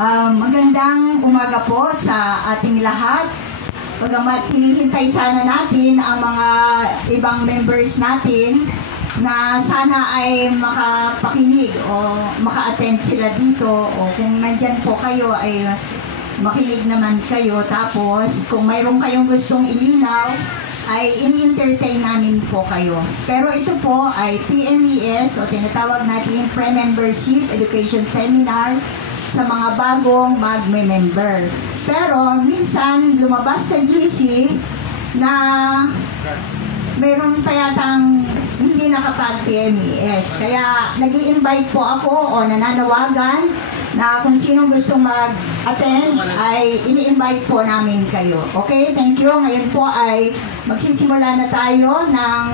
Magandang umaga po sa ating lahat. Bagamat hinihintay sana natin ang mga ibang members natin na sana ay makapakinig o maka-attend sila dito, o kung nandyan po kayo ay makinig naman kayo. Tapos kung mayroon kayong gustong ilinaw ay ini-entertain namin po kayo. Pero ito po ay PMES o tinatawag natin Pre-Membership Education Seminar sa mga bagong magme-member. Pero minsan lumabas sa GC na mayroon pa yatang hindi nakapag-PMES. Kaya nag-i-invite po ako o nananawagan na kung sinong gustong mag-attend ay ini-invite po namin kayo. Okay? Thank you. Ngayon po ay magsisimula na tayo ng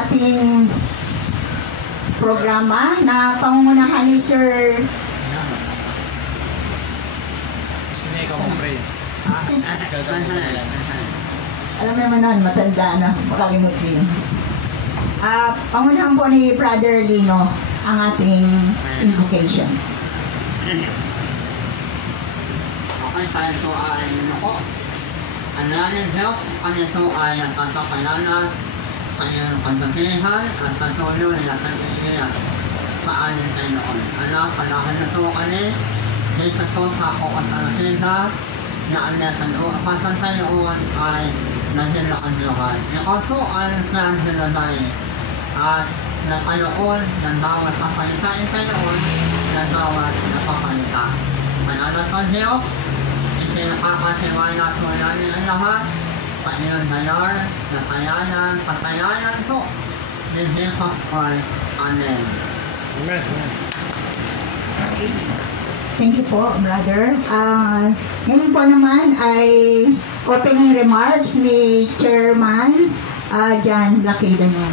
ating programa na pangungunahan ni Sir alam naman nun, matanda na, makalimut din. Pangunahan po ni Brother Lino ang ating invocation. Okay, tayo ito ay ako. Ang nalang Diyos, kanya ito ay nagkakalanan sa iyong kasabihan at sa tulong na kaniliya sa aling Panginoon. Anak, kalahan na ito kani, dito ito sa ako at kaniliya na ang kasasayoon ay nasilakanluhan. Ikaw ito ay siyang sinasay at nakaloon ng bawat kapalitain Panginoon ng bawat napakalita. Manalat ng Diyos, itinakakasiwala po namin ang lahat sa iyong dalar, nakayanan, patayanan po ni Jesus Christ. Amen. Amen. Thank you po, brother. Ngayon po naman ay opening remarks ni Chairman John Lakidano.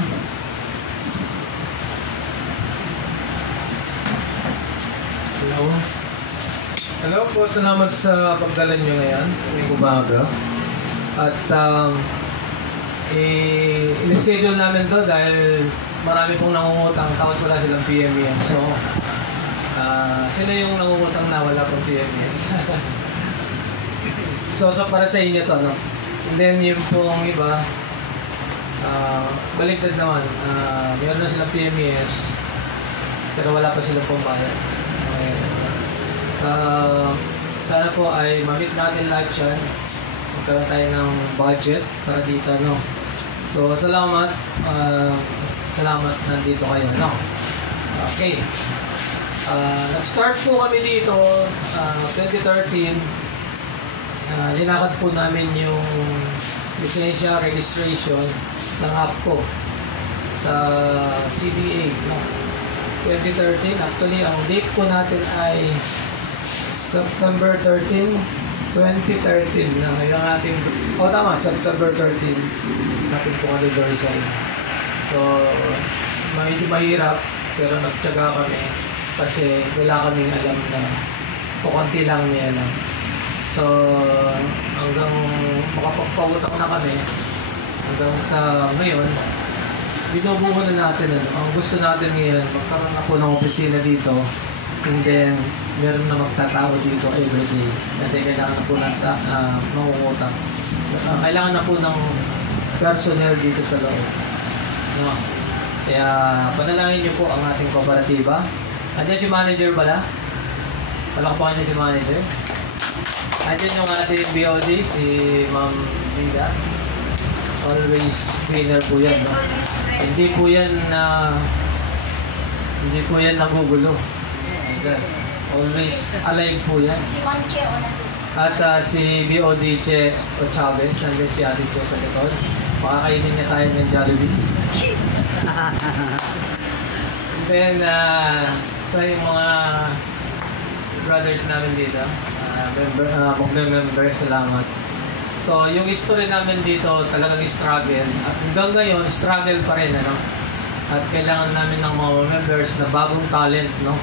Hello. Hello po, salamat sa pagdala nyo ngayon, ngayong umaga. At in-schedule namin to dahil marami pong nangungutang tapos wala silang PMES. So, sino yung nangungutang na wala pong PMES? so para sa inyo to, no? And then yung pong iba, baliktad naman, meron na silang PMES pero wala pa silang pambayad. Okay. Sana po ay ma-meet natin lahat yan. Magkaroon tayo ng budget para dito, no? So, salamat. Salamat nandito kayo, no? Okay. Nag-start po kami dito 2013. Linakad po namin yung lisensya registration ng APCO sa CDA, no? 2013. Actually, ang date po natin ay September 13, 2013 na yung ating, tama, September 13 natin po anniversary. So, medyo mahirap pero nagtyaga kami kasi wala kaming alam na kukunti lang niya lang. So, hanggang makapagpautak na kami hanggang sa ngayon, binubuo na natin. Ang gusto natin ngayon, magkaroon na po ng opisina dito, and then meron na magtatao dito everyday kasi kailangan na po mangungutang. Kailangan na po ng personnel dito sa loob, no? Kaya panalangin niyo po ang ating kooperatiba. Andiyan si manager pala. Palakpakan niyo si manager. Andiyan yung ating BOD, si Ma'am Vida. Always winner po yan, no? Hindi po yan nagugulo. Always alive po yan. At si BOD Che o Chavez, nandun si Ate Che sa likod. Makakainin niya tayo ng Jollibee. And then, sa yung mga brothers namin dito, member, salamat. So, yung history namin dito, talagang struggle. At hanggang ngayon, struggle pa rin, ano? At kailangan namin ng mga members na bagong talent, no?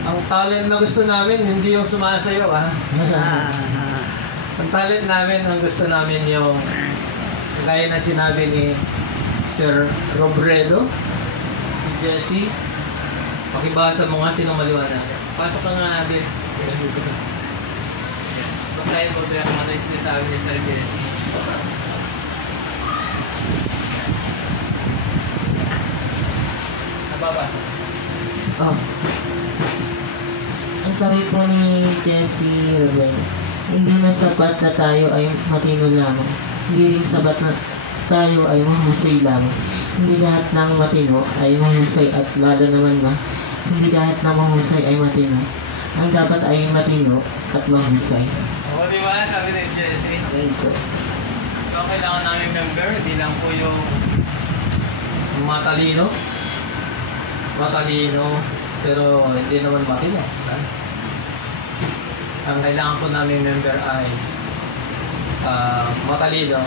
Ang talent na gusto namin, hindi yung sumasayaw, ha? Ang talent namin, ang gusto namin yung, gaya na sinabi ni Sir Robredo, si Jesse, pakibasa mo nga sinong maliwanag. Pasok ka nga, Abel. Basahin ko kung ano yung sinasabi niya sa Genesis. Nababasa. Oh. Ang sabi po ni Jesse Ruben, hindi na sapat na tayo ay matino lamang. Hindi rin sapat na tayo ay mahusay lamang. Hindi lahat ng matino ay mahusay at lalo naman hindi lahat ng mahusay ay matino. Ang dapat ay matino at mahusay. O, di ba? Sabi ni Jesse. Ayun po. So, ang kailangan namin member, di lang po yung matalino, pero hindi naman matino. Ang kailangan po namin member ay matalino,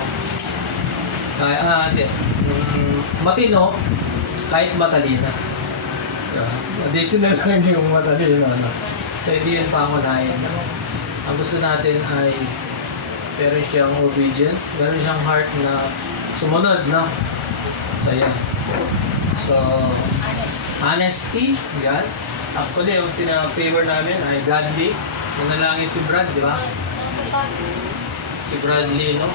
matino, kahit matalino. Additional lang yung matalino. No? So, hindi yun pangunahin. Ang gusto natin ay meron siyang obedient, meron siyang heart na sumunod, no? So, yan. So, honesty, yan. Actually, yung pina-favor namin ay godly. Nanalangin si Brad, di ba? Si Bradley, no?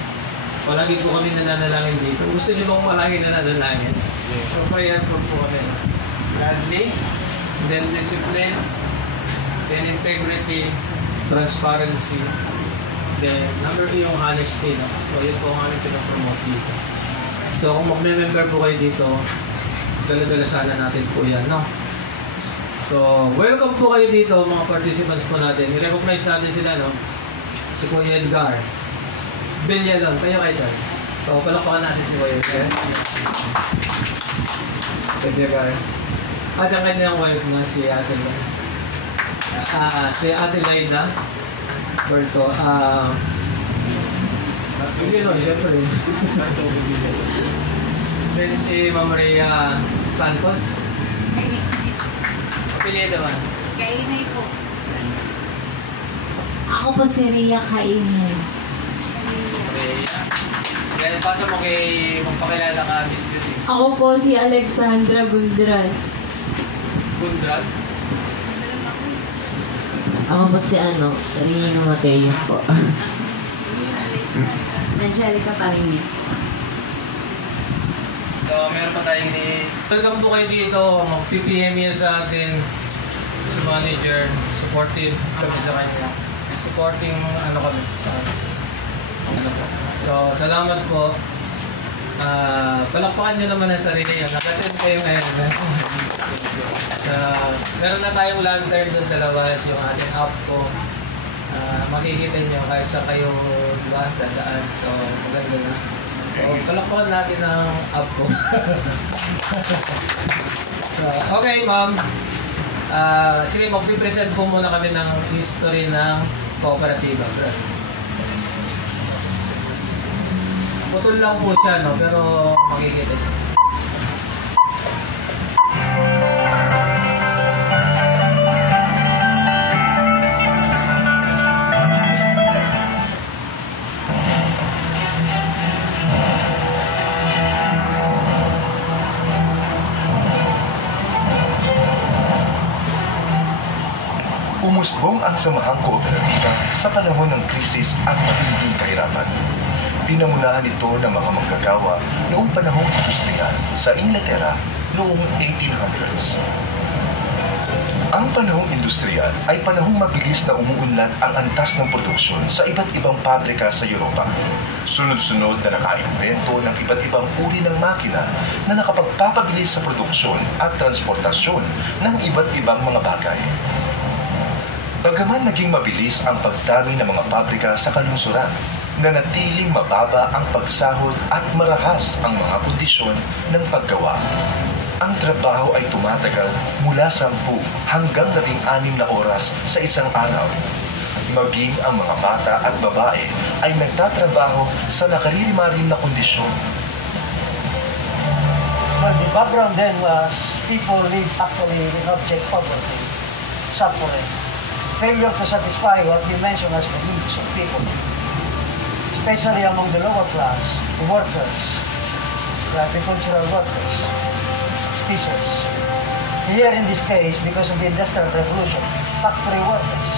Palagi po kami nananalangin dito. Gusto niyo bang palagi nananalangin? So, prayer po kami. Godly, then discipline, then integrity, transparency, then number 2 yung honesty, no? So, yun po ang aming pinapromote dito. So, kung mag-member po kayo dito, dala-dala sana natin po yan, no? So, welcome po kayo dito, mga participants po natin. I-recognize natin sila, no? Si Kuya Edgar. Villalon, tayo kayo, sir. So, palakpakan natin si Kuya Edgar. Kuya Edgar. At ang kanyang wife na si Ate si Ate Laida. Berto. Hindi no, siyempre. Then si Ma'am Maria Santos. Apelyido naman. Kainay po. Ako po si Ria Kainay. Maria. Yan, pasa mo kay magpakilala ka, Miss Beauty. Ako po si Alexandra Gundral. Gundral. Ako po si Rino Mateo po. Angelica Paringin. So, meron pa tayong welcome po kayo dito. Mag-PPM yan sa atin. Si manager, supportive kami sa kanya. Supporting kami sa kanya. So, salamat po. Palakpakan nyo naman ang sarili yun. Nakatin kayo ngayon. Meron na tayong lantern doon sa labas, yung ating app po. Makikita nyo kahit sa kayo dadaan. So, maganda na. So, palakpakan natin ang app po. So, okay, ma'am. Sige, mag-present po muna kami ng history ng kooperatiba. Putol lang po siya, no? Pero makikita nyo. Umusbong ang samahang kooperatiba sa panahon ng krisis at matinding kahirapan. Pinamunahan ito ng mga manggagawa noong panahong industrial sa Inglaterra noong 1800s. Ang panahong industrial ay panahong mabilis na umuunlad ang antas ng produksyon sa iba't ibang pabrika sa Europa. Sunod-sunod na nakaimbento ng iba't ibang uri ng makina na nakapagpapabilis sa produksyon at transportasyon ng iba't ibang mga bagay. Bagaman naging mabilis ang pagdami ng mga pabrika sa kalungsuran, nanatiling mababa ang pagsahod at marahas ang mga kondisyon ng paggawa. Ang trabaho ay tumatagal mula 10 hanggang 16 na oras sa isang araw. Maging ang mga bata at babae ay nagtatrabaho sa nakaririmarim na kondisyon. Well, the background then was people live actually in object poverty, suffering, failure to satisfy what we mentioned as the needs of people, especially among the lower class, the workers, the agricultural workers, teachers. Here in this case, because of the Industrial Revolution, factory workers,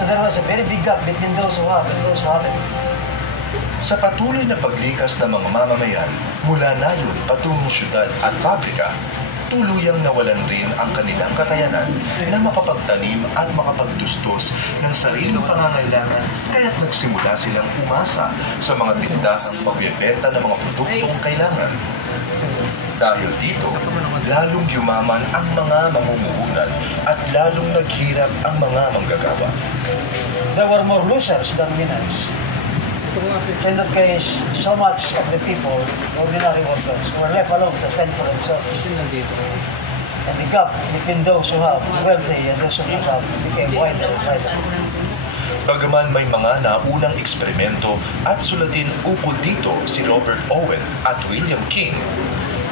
So there was a very big gap between those who have and those who haven't. Sa patuloy na paglikas ng mga mamamayan mula nayon patungong syudad at pabrika, tuluyang nawalan rin ang kanilang kakayanan na makapagtanim at makapagtustos ng sariling pangangailangan, kaya't nagsimula silang umasa sa mga tindahang magbebenta ng mga produktong kailangan. Dahil dito, lalong yumaman ang mga mamumuhunan at lalong naghirap ang mga manggagawa. There were more losers than winners. In that case, so much of the people, ordinary workers, were left alone to fend for themselves. And the gap between those who have wealthy and those who don't have became wider and wider. Bagaman may mga naunang eksperimento at sulatin ukol dito si Robert Owen at William King,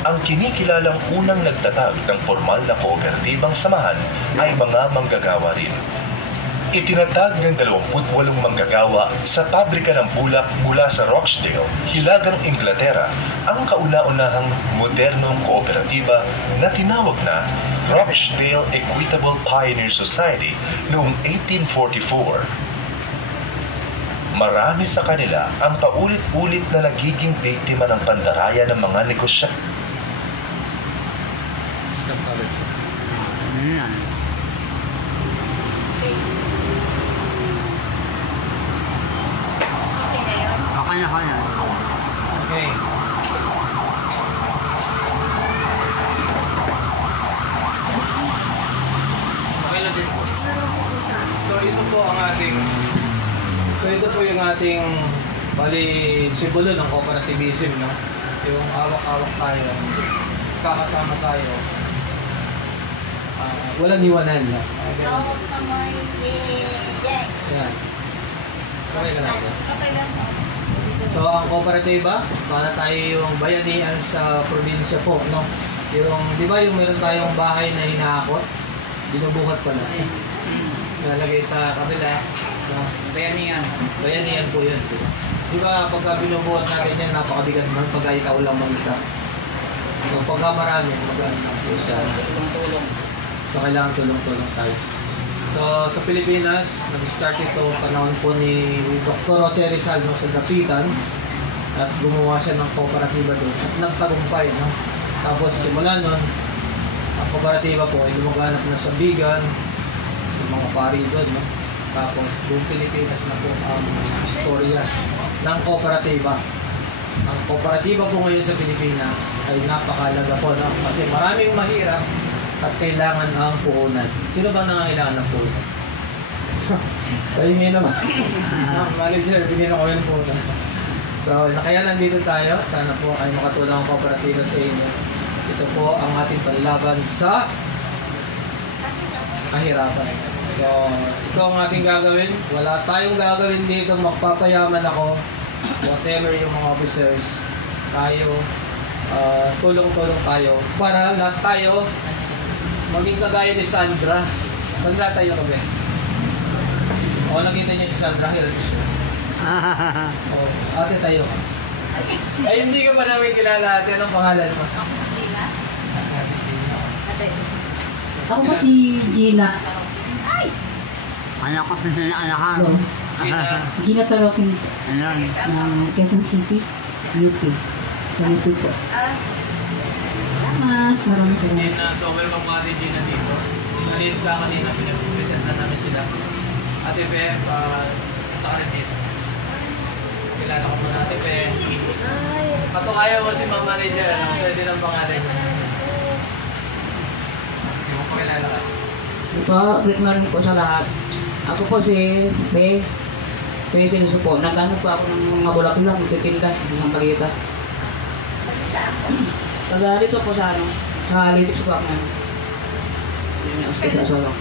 ang kinikilalang unang nagtatag ng formal na kooperatibang samahan ay mga manggagawa rin. Itinatag ng 28 manggagawa sa pabrika ng bulak mula sa Rochdale, Hilagang Inglaterra, ang kauna-unahang modernong kooperatiba na tinawag na Rochdale Equitable Pioneer Society noong 1844. Marami sa kanila ang paulit-ulit na nagiging biktima ng pandaraya ng mga negosya. Okay na, kaya. Okay. Okay lang din po. So ito po yung ating bali simbolo ng cooperativism, no? Yung awak-awak tayo, kakasama tayo. Walang iwanan, no? Yan. Okay lang natin. So, ang kooperatiba, para tayo yung bayanihan sa probinsya po, no? Yung, di ba yung meron tayong bahay na hinahakot? Binubuhat pala. Nalagay sa kabila. No? Bayanihan. Bayanihan po yun. Di ba pagka binubuhat natin yan, napakabigat man pagka ikaw lang mag-isa. So, pagka marami, mag-ano po siya. Tulong-tulong. So, kailangan tulong-tulong tayo. So, sa Pilipinas, nag-start ito panahon po ni Dr. Jose Rizal, no, sa Dapitan, at gumawa siya ng kooperatiba doon at nagtagumpay, no? Tapos simula nun, ang kooperatiba po ay lumaganap na sa Bigan, sa mga pari doon, no? Tapos buong Pilipinas na po ang istorya ng kooperatiba. Ang kooperatiba po ngayon sa Pilipinas ay napakalaga po, no? Kasi maraming mahirap at kailangan ang puhunan. Sino bang nangangailangan ng puhunan? Kayo ngayon naman. Manager, bigyan ako yung puhunan. So, kaya nandito tayo. Sana po ay makatulong ang kooperatiba sa inyo. Ito po ang ating panlaban sa kahirapan. So, ito ang ating gagawin. Wala tayong gagawin dito. Magpapayaman ako. Whatever yung mga officers. Tayo, tulong-tulong tayo. Para lahat tayo maging kagaya ni Sandra. Sandra, tayo kami. O, nakita niyo si Sandra. Hirap siya. O, ate tayo. Ay, hindi ka pa namin kilala, ate. Anong pangalan mo? Ako si Gina. Ako po si Gina. Ano ko sa sinalahan? Gina Tarokin Ano? ng Quezon City, UP. Sa UP po. Salamat. Maraming salamat. So, welcome po Ate Gina dito. Nalis ka kanina, pinag-presenta namin sila. Ate Pe, Takarentis. Kilala ko muna Ate Pe. Patukaya mo si Ma'am Manager, ano? Pwede ng pangalan. Hindi mo pakilala ka. Ito, great morning po sa lahat. Ako po si Pe Sinuso po. Nag-ano po ako ng mga bulak-bulak, magtitinda ng pagkita. Taga dito po sa ano, sa Litis po ako ngayon. Yung hospital sa Solong.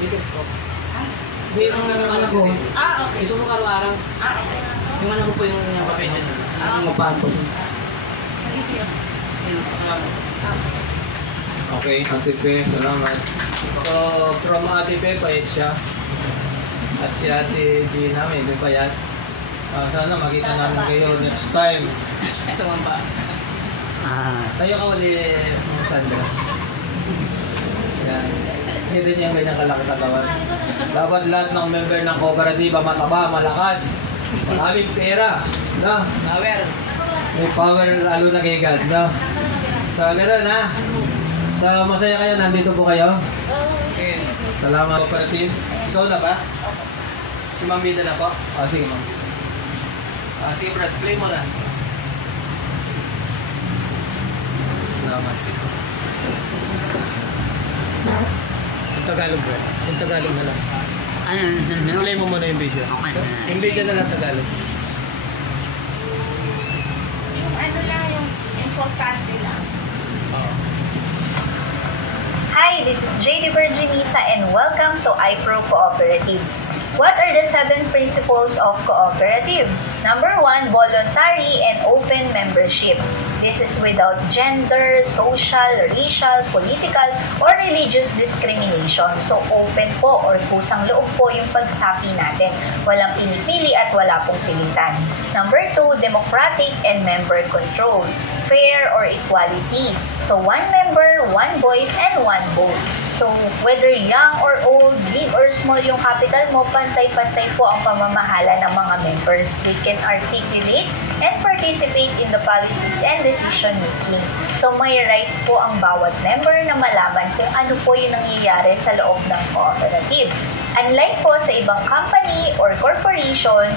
Litis po. Kasi yung anak ko, ito po araw-araw. Yung anak ko po yung upahan po. Okay, Ate Pe, salamat. So, from Ate Pe, payat siya. At si Ate Gina, medyo payat. Sana makita namin kayo next time. Ito man ba? Tayo ka uli, Sandra. Yan. Nakita niyo yung ganyang kalaki katawan. Dapat lahat ng member ng kooperatiba mataba, malakas, maraming pera, no? Power. May power lalo na kay God, no? So, gano'n, ha? So, masaya kayo, nandito po kayo? Okay. Salamat, cooperative. Ikaw na ba? Si Ma'am Bida na po? Sige, Ma'am. Sige, Brad, play mo na. Salamat. Yung Tagalog, Brad. Yung Tagalog na lang. Ano? Play mo muna yung video. Okay. Yung video na lang Tagalog. Yung ano lang, yung importante lang. Hi, this is JD Virginisa and welcome to iPro Cooperative. What are the 7 principles of cooperative? Number 1, voluntary and open membership. This is without gender, social, racial, political, or religious discrimination. So open po or kusang loob po yung pagsapi natin. Walang pinipili at wala pong pilitan. Number 2, democratic and member control. Fair or equality. So 1 member, 1 voice, and 1 vote. So, whether young or old, big or small yung capital mo, pantay-pantay po ang pamamahala ng mga members. They can articulate and participate in the policies and decision making. So, may rights po ang bawat member na malaman kung ano po yung nangyayari sa loob ng cooperative. Unlike po sa ibang company or corporation,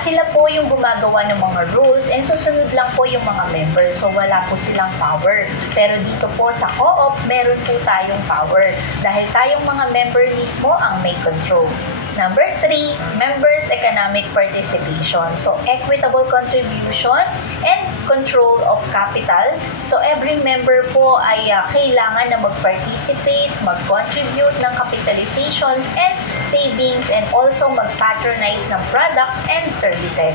sila po yung gumagawa ng mga rules and susunod lang po yung mga members. So, wala po silang power. Pero dito po sa co-op, meron po tayong power dahil tayong mga member mismo ang may control. Number 3, members' economic participation. So, equitable contribution and control of capital. So, every member po ay kailangan na mag-participate, mag-contribute ng capitalizations and savings and also mag-patronize ng products and services.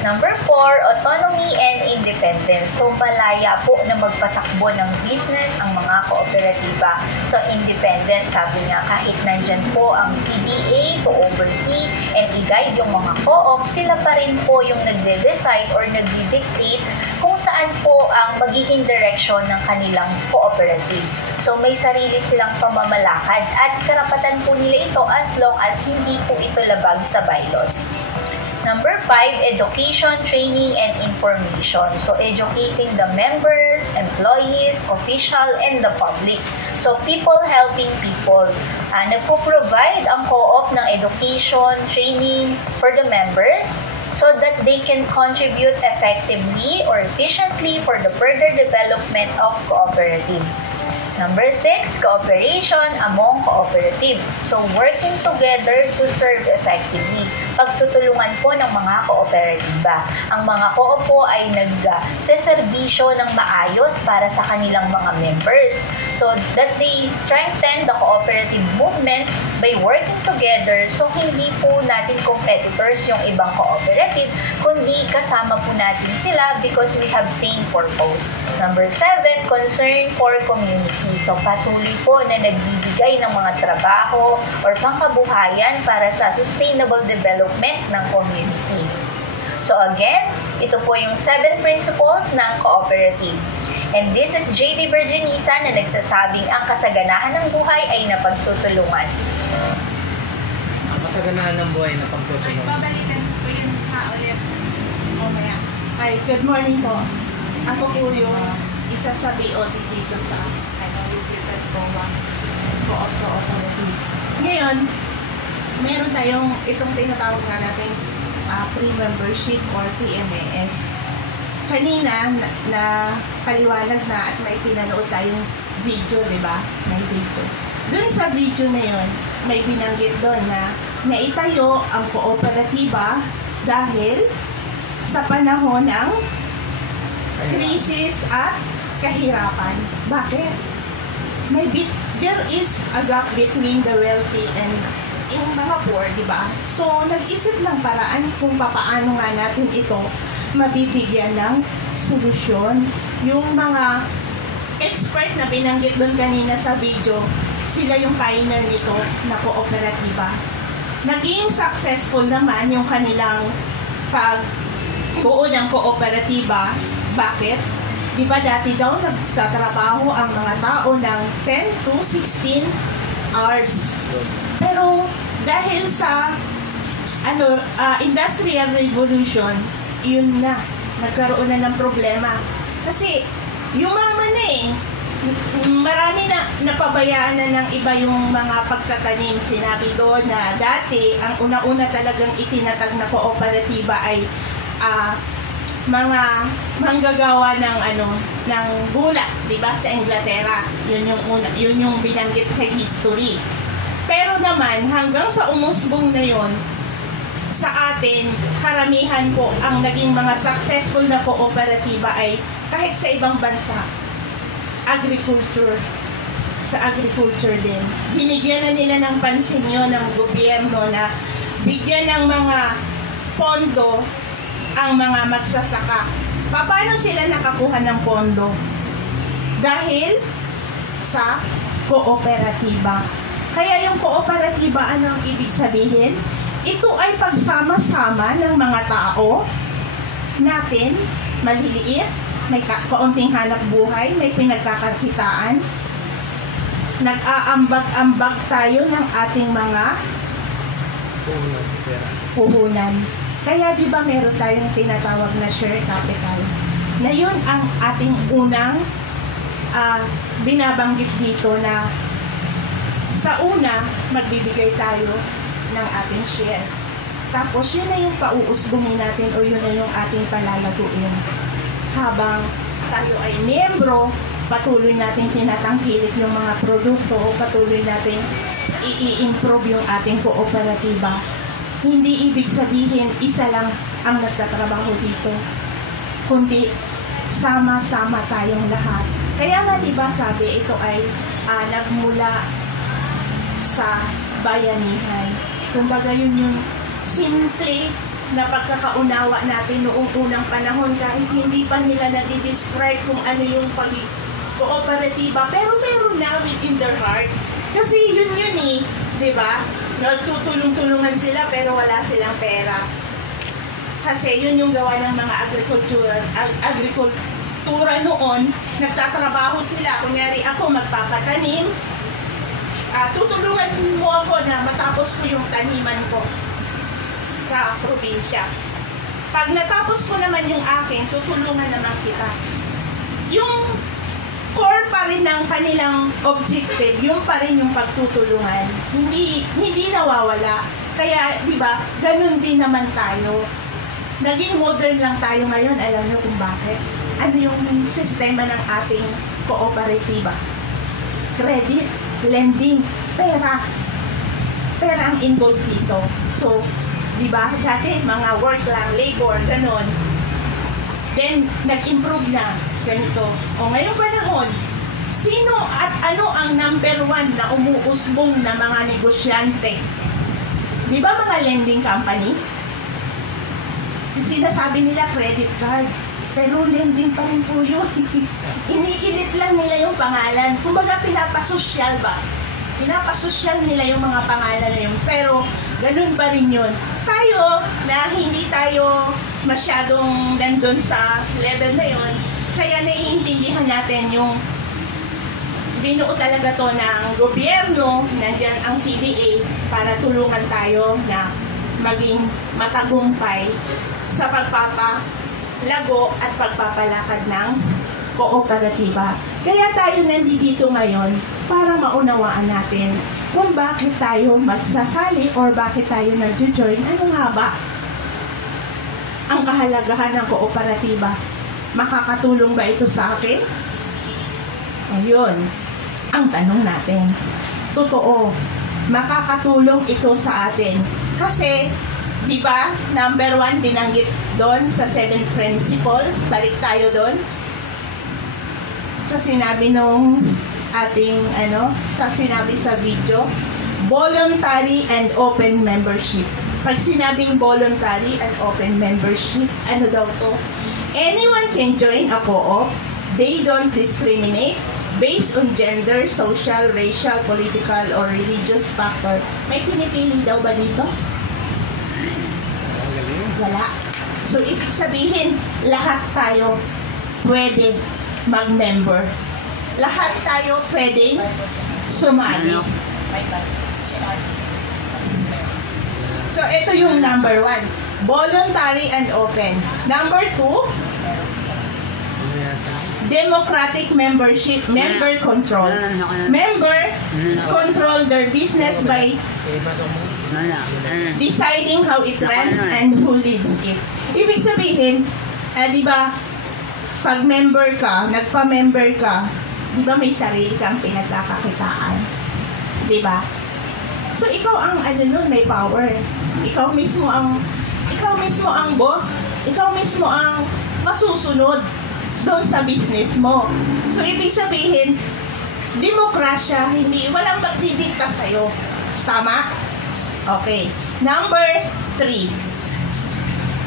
Number 4, autonomy and independence. So, malaya po na magpatakbo ng business ang mga kooperatiba. So, independent, sabi nga, kahit nandyan po ang CDA to oversee and i-guide yung mga co-op, sila pa rin po yung nagde-decide or nagde-dictate kung saan po ang magiging direction ng kanilang cooperative. So, may sarili silang pamamalakad at karapatan po nila ito as long as hindi po ito labag sa bylaws. Number 5, education, training, and information. So, educating the members, employees, official, and the public. So, people helping people. Nagpo-provide ang co-op ng education, training for the members so that they can contribute effectively or efficiently for the further development of cooperative. Number 6, cooperation among cooperative. So, working together to serve effectively. Pagtutulungan po ng mga kooperatiba. Ang mga co-op po ay nagseserbisyo ng maayos para sa kanilang mga members. So, that they strengthen the cooperative movement by working together. So, hindi po natin competitors yung ibang cooperative, kundi kasama po natin sila because we have same purpose. Number 7, concern for community. So, patuloy po na nagbibigay ng mga trabaho or pangkabuhayan para sa sustainable development ng community. So, again, ito po yung 7 principles ng cooperative. And this is JD Virginisa na nagsasabing ang kasaganahan ng buhay ay napagtutulungan. Ang kasaganahan ng buhay na pagtutulungan. Babalikan ko yun ulit. Mamaya. Hi, good morning po. Ako po yung isa sa BOD dito sa Wilfred Cooperative. Ngayon, meron tayong itong tinatawag nga natin pre-membership or PMAS. Kanina na paliwanag na at may pinanood tayong video, di ba? May video. Doon sa video na yon, may binanggit doon na naitayo ang kooperatiba dahil sa panahon ng krisis at kahirapan. Bakit? There is a gap between the wealthy and yung mga poor, di ba? So, nag-isip ng paraan kung papaano nga natin ito mabibigyan ng solusyon. Yung mga expert na binanggit doon kanina sa video, sila yung pioneer nito na kooperatiba. Naging successful naman yung kanilang pagbuo ng kooperatiba. Bakit? Di ba dati daw nagtatrabaho ang mga tao ng 10 to 16 hours. Pero dahil sa Industrial Revolution, yun na, nagkaroon na ng problema. Kasi yumaman na eh. Marami na napabayaan na ng iba yung mga pagtatanim. Sinabi doon na dati, ang una-una talagang itinatag na kooperatiba ay mga manggagawa ng bulak, 'di ba, sa Inglaterra. Yun yung binanggit sa history. Pero naman hanggang sa umusbong na yon, sa atin karamihan po ang naging mga successful na kooperatiba ay kahit sa ibang bansa, agriculture, sa agriculture din. Binigyan na nila ng pansin yun ng gobyerno na bigyan ng mga pondo ang mga magsasaka. Paano sila nakakuha ng pondo? Dahil sa kooperatiba. Kaya yung kooperatiba, ano ang ibig sabihin? Ito ay pagsama-sama ng mga tao natin, maliliit, may kaunting hanap buhay, may pinagkakakitaan. Nag-aambag-ambag tayo ng ating mga puhunan. Kaya di ba meron tayong tinatawag na share capital? Na yun ang ating unang binabanggit dito na sa una, magbibigay tayo ng ating share. Tapos yun na yung pauusbungin natin o yun na yung ating palalaguin. Habang tayo ay miyembro, patuloy natin tinatangkilik yung mga produkto o patuloy natin i-improve yung ating kooperatiba. Hindi ibig sabihin isa lang ang nagtatrabaho dito, kundi sama-sama tayong lahat. Kaya nga diba sabi ito ay nagmula sa bayanihan. Kumbaga yun yung simple na pagkakaunawa natin noong unang panahon kahit hindi pa nila nadi-describe kung ano yung pag-kooperatiba, pero meron na within their heart. Kasi yun eh, di ba? Nagtutulong-tulungan sila pero wala silang pera. Kasi yun yung gawa ng mga agrikultura noon, nagtatrabaho sila. Kunyari ako magpapatanim, tutulungan mo ako na matapos ko yung taniman ko sa probinsya. Pag natapos ko naman yung akin, tutulungan naman kita. Yung core pa rin ng kanilang objective, yung pa rin yung pagtutulungan. Hindi nawawala. Kaya, di ba, ganun din naman tayo. Naging modern lang tayo ngayon. Alam nyo kung bakit? Ano yung sistema ng ating kooperatiba? Credit, lending, pera. Pera ang involved dito. So, di ba, dati mga work lang, labor, ganon. Then, nag-improve na. Ganito. O ngayong panahon, sino at ano ang number one na umuusbong na mga negosyante? Di ba mga lending company? Sinasabi nila credit card. Pero lending pa rin po yun. Iniinit lang nila yung pangalan. Kumbaga pinapasosyal ba? Pinapasosyal nila yung mga pangalan na yun. Pero ganun pa rin yun. Tayo, na hindi tayo masyadong nandun sa level na yun, kaya naiintindihan natin yung binuo talaga to ng gobyerno, nandiyan ang CDA para tulungan tayo na maging matagumpay sa pagpapalago at pagpapalakad ng kooperatiba. Kaya tayo nandito ngayon para maunawaan natin kung bakit tayo magsasali or bakit tayo nag-join. Ano nga ba ang kahalagahan ng kooperatiba? Makakatulong ba ito sa akin? Ayun, ang tanong natin. Totoo, makakatulong ito sa atin. Kasi, di ba, number 1, binanggit doon sa 7 principles. Balik tayo doon. Sa sinabi nung ating, sa sinabi sa video, voluntary and open membership. Pag sinabing voluntary and open membership, ano daw to? Anyone can join a co-op. They don't discriminate based on gender, social, racial, political, or religious factor. May pinipili daw ba dito? Wala. So, ibig sabihin, lahat tayo pwede mag-member. Lahat tayo pwede sumali. So, ito yung number 1. Voluntary and open. Number 2, democratic membership, member control. Members control their business by deciding how it runs and who leads it. Ibig sabihin, di ba, pag member ka, nagpa-member ka, di ba may sarili kang pinagkakakitaan? Di ba? So, ikaw ang nun, may power. Ikaw mismo ang boss. Ikaw mismo ang masusunod doon sa business mo. So, ibig sabihin, demokrasya, walang magdidikta sa'yo. Tama? Okay. Number 3.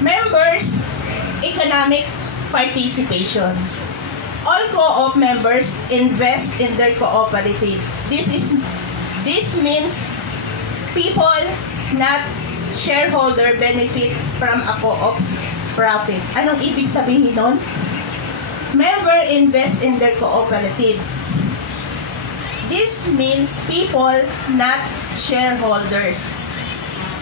Members, economic participation. All co-op members invest in their cooperative. This means people, not shareholder, benefit from a co-op's profit. Anong ibig sabihin nun? Member invest in their cooperative. This means people, not shareholders,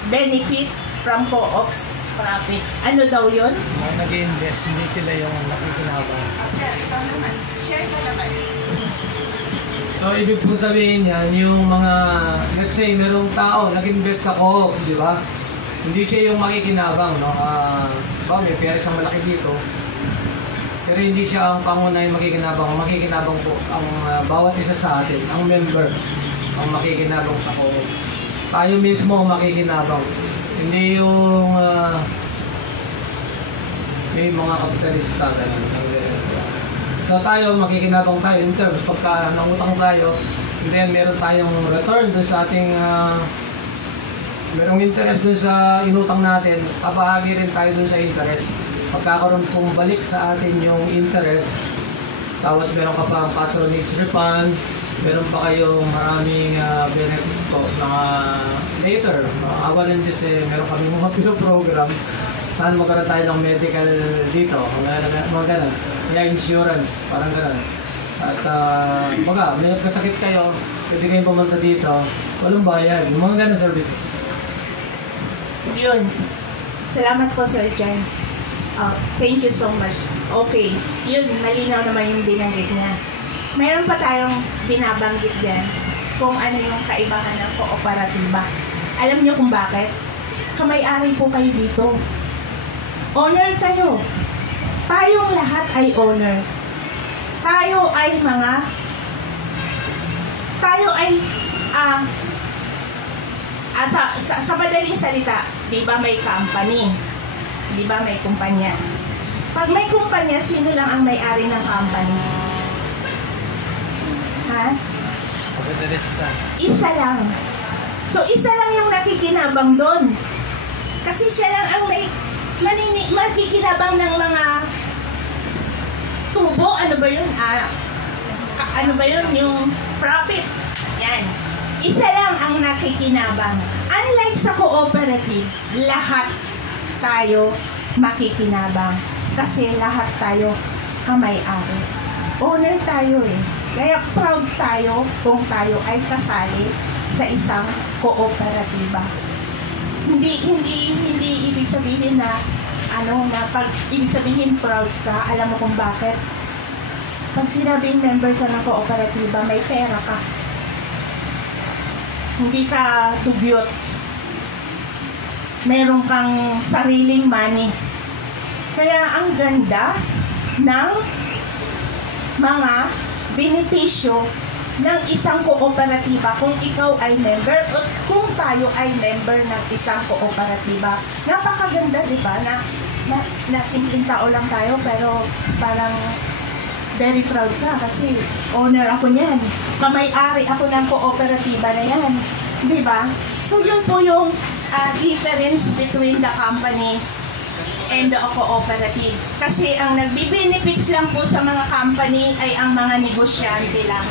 benefit from co-op's profit. Ano daw yun? Mga nag-invest, hindi sila yung nakikinabang. Sir, ikaw naman. Share ka naman. So, ibig po sabihin yan, yung mga, let's say, merong tao, nag-invest sa co-op, di ba? Hindi siya yung makikinabang, no? May pera siyang malaki dito. Pero hindi siya ang pangunahing makikinabang. Ang makikinabang po, ang bawat isa sa atin, ang member, ang makikinabang sa co-op. Tayo mismo ang makikinabang. Hindi yung may mga kapitalista, ganun. So tayo, makikinabang tayo in terms, pagka nangutang tayo, and then meron tayong return dun sa ating, merong interest dun sa inutang natin, kabahagi rin tayo dun sa interest. Pagkakaroon pong balik sa atin yung interest, tapos meron ka pang patronage refund, meron pa kayong maraming benefits po na later, awa ng Diyos meron kami mga pinoprogram, saan magkaroon tayo ng medical dito, mga ganun. Kaya insurance, parang gano'n. At may nagkasakit kayo, pwede kayong pumunta dito, walang bayad. Yung mga gano'n services. Yun. Salamat po, Sir Jan. Thank you so much. Okay. Yun, malinaw naman yung binanggit niya. Mayroon pa tayong binabanggit dyan kung ano yung kaibahan ng kooperatiba. Alam niyo kung bakit? Kamay-ari po kayo dito. Owner kayo. Tayong lahat ay owner. Tayo ay sa madaling salita, di ba may company? Di ba may kumpanya? Pag may kumpanya, sino lang ang may-ari ng company? Ha? Isa lang. So, isa lang yung nakikinabang doon. Kasi siya lang ang makikinabang ng mga tubo, ano ba yun? Ano ba yun? Yung profit. Yan. Isa lang ang nakikinabang. Unlike sa cooperative, lahat tayo makikinabang. Kasi lahat tayo kamay-ari. Owner tayo eh. Kaya proud tayo kung tayo ay kasali sa isang kooperatiba. Hindi ibig sabihin na pag ibig sabihin proud ka, alam mo kung bakit? Pag sinabing member ka ng kooperatiba, may pera ka. Hindi ka dugyot. Meron kang sariling money. Kaya ang ganda ng mga benepisyo ng isang kooperatiba kung ikaw ay member o kung tayo ay member ng isang kooperatiba. Napakaganda, di ba? Na simpleng tao lang tayo pero parang very proud ka kasi owner ako niyan. Kamay-ari ako ng kooperatiba na yan. Di ba? So yun po yung difference between the company and the cooperative. Kasi ang nagbi-benefits lang po sa mga company ay ang mga negosyante lang.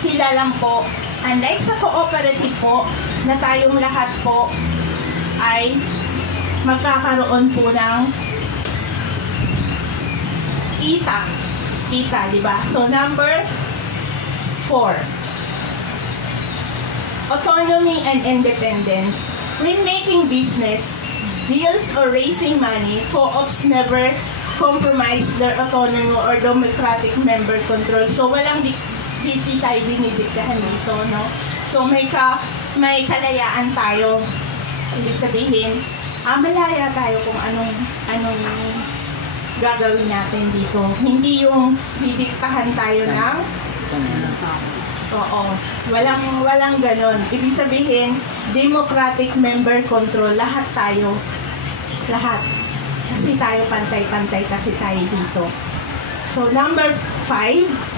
Sila lang po. Unlike sa cooperative po, na tayong lahat po ay magkakaroon po ng kita. Kita, di ba? So, number 4. autonomy and independence. When making business deals or raising money, co-ops never compromise their autonomy or democratic member control. So walang di tayo dinidiktahan dito, no? So may kalayaan tayo. Ibig sabihin, malaya tayo kung anong gagawin natin dito. Hindi yung didiktahan tayo ng walang ganon. Ibig sabihin, democratic member control, lahat tayo. Lahat. Kasi tayo pantay-pantay kasi tayo dito. So, number 5,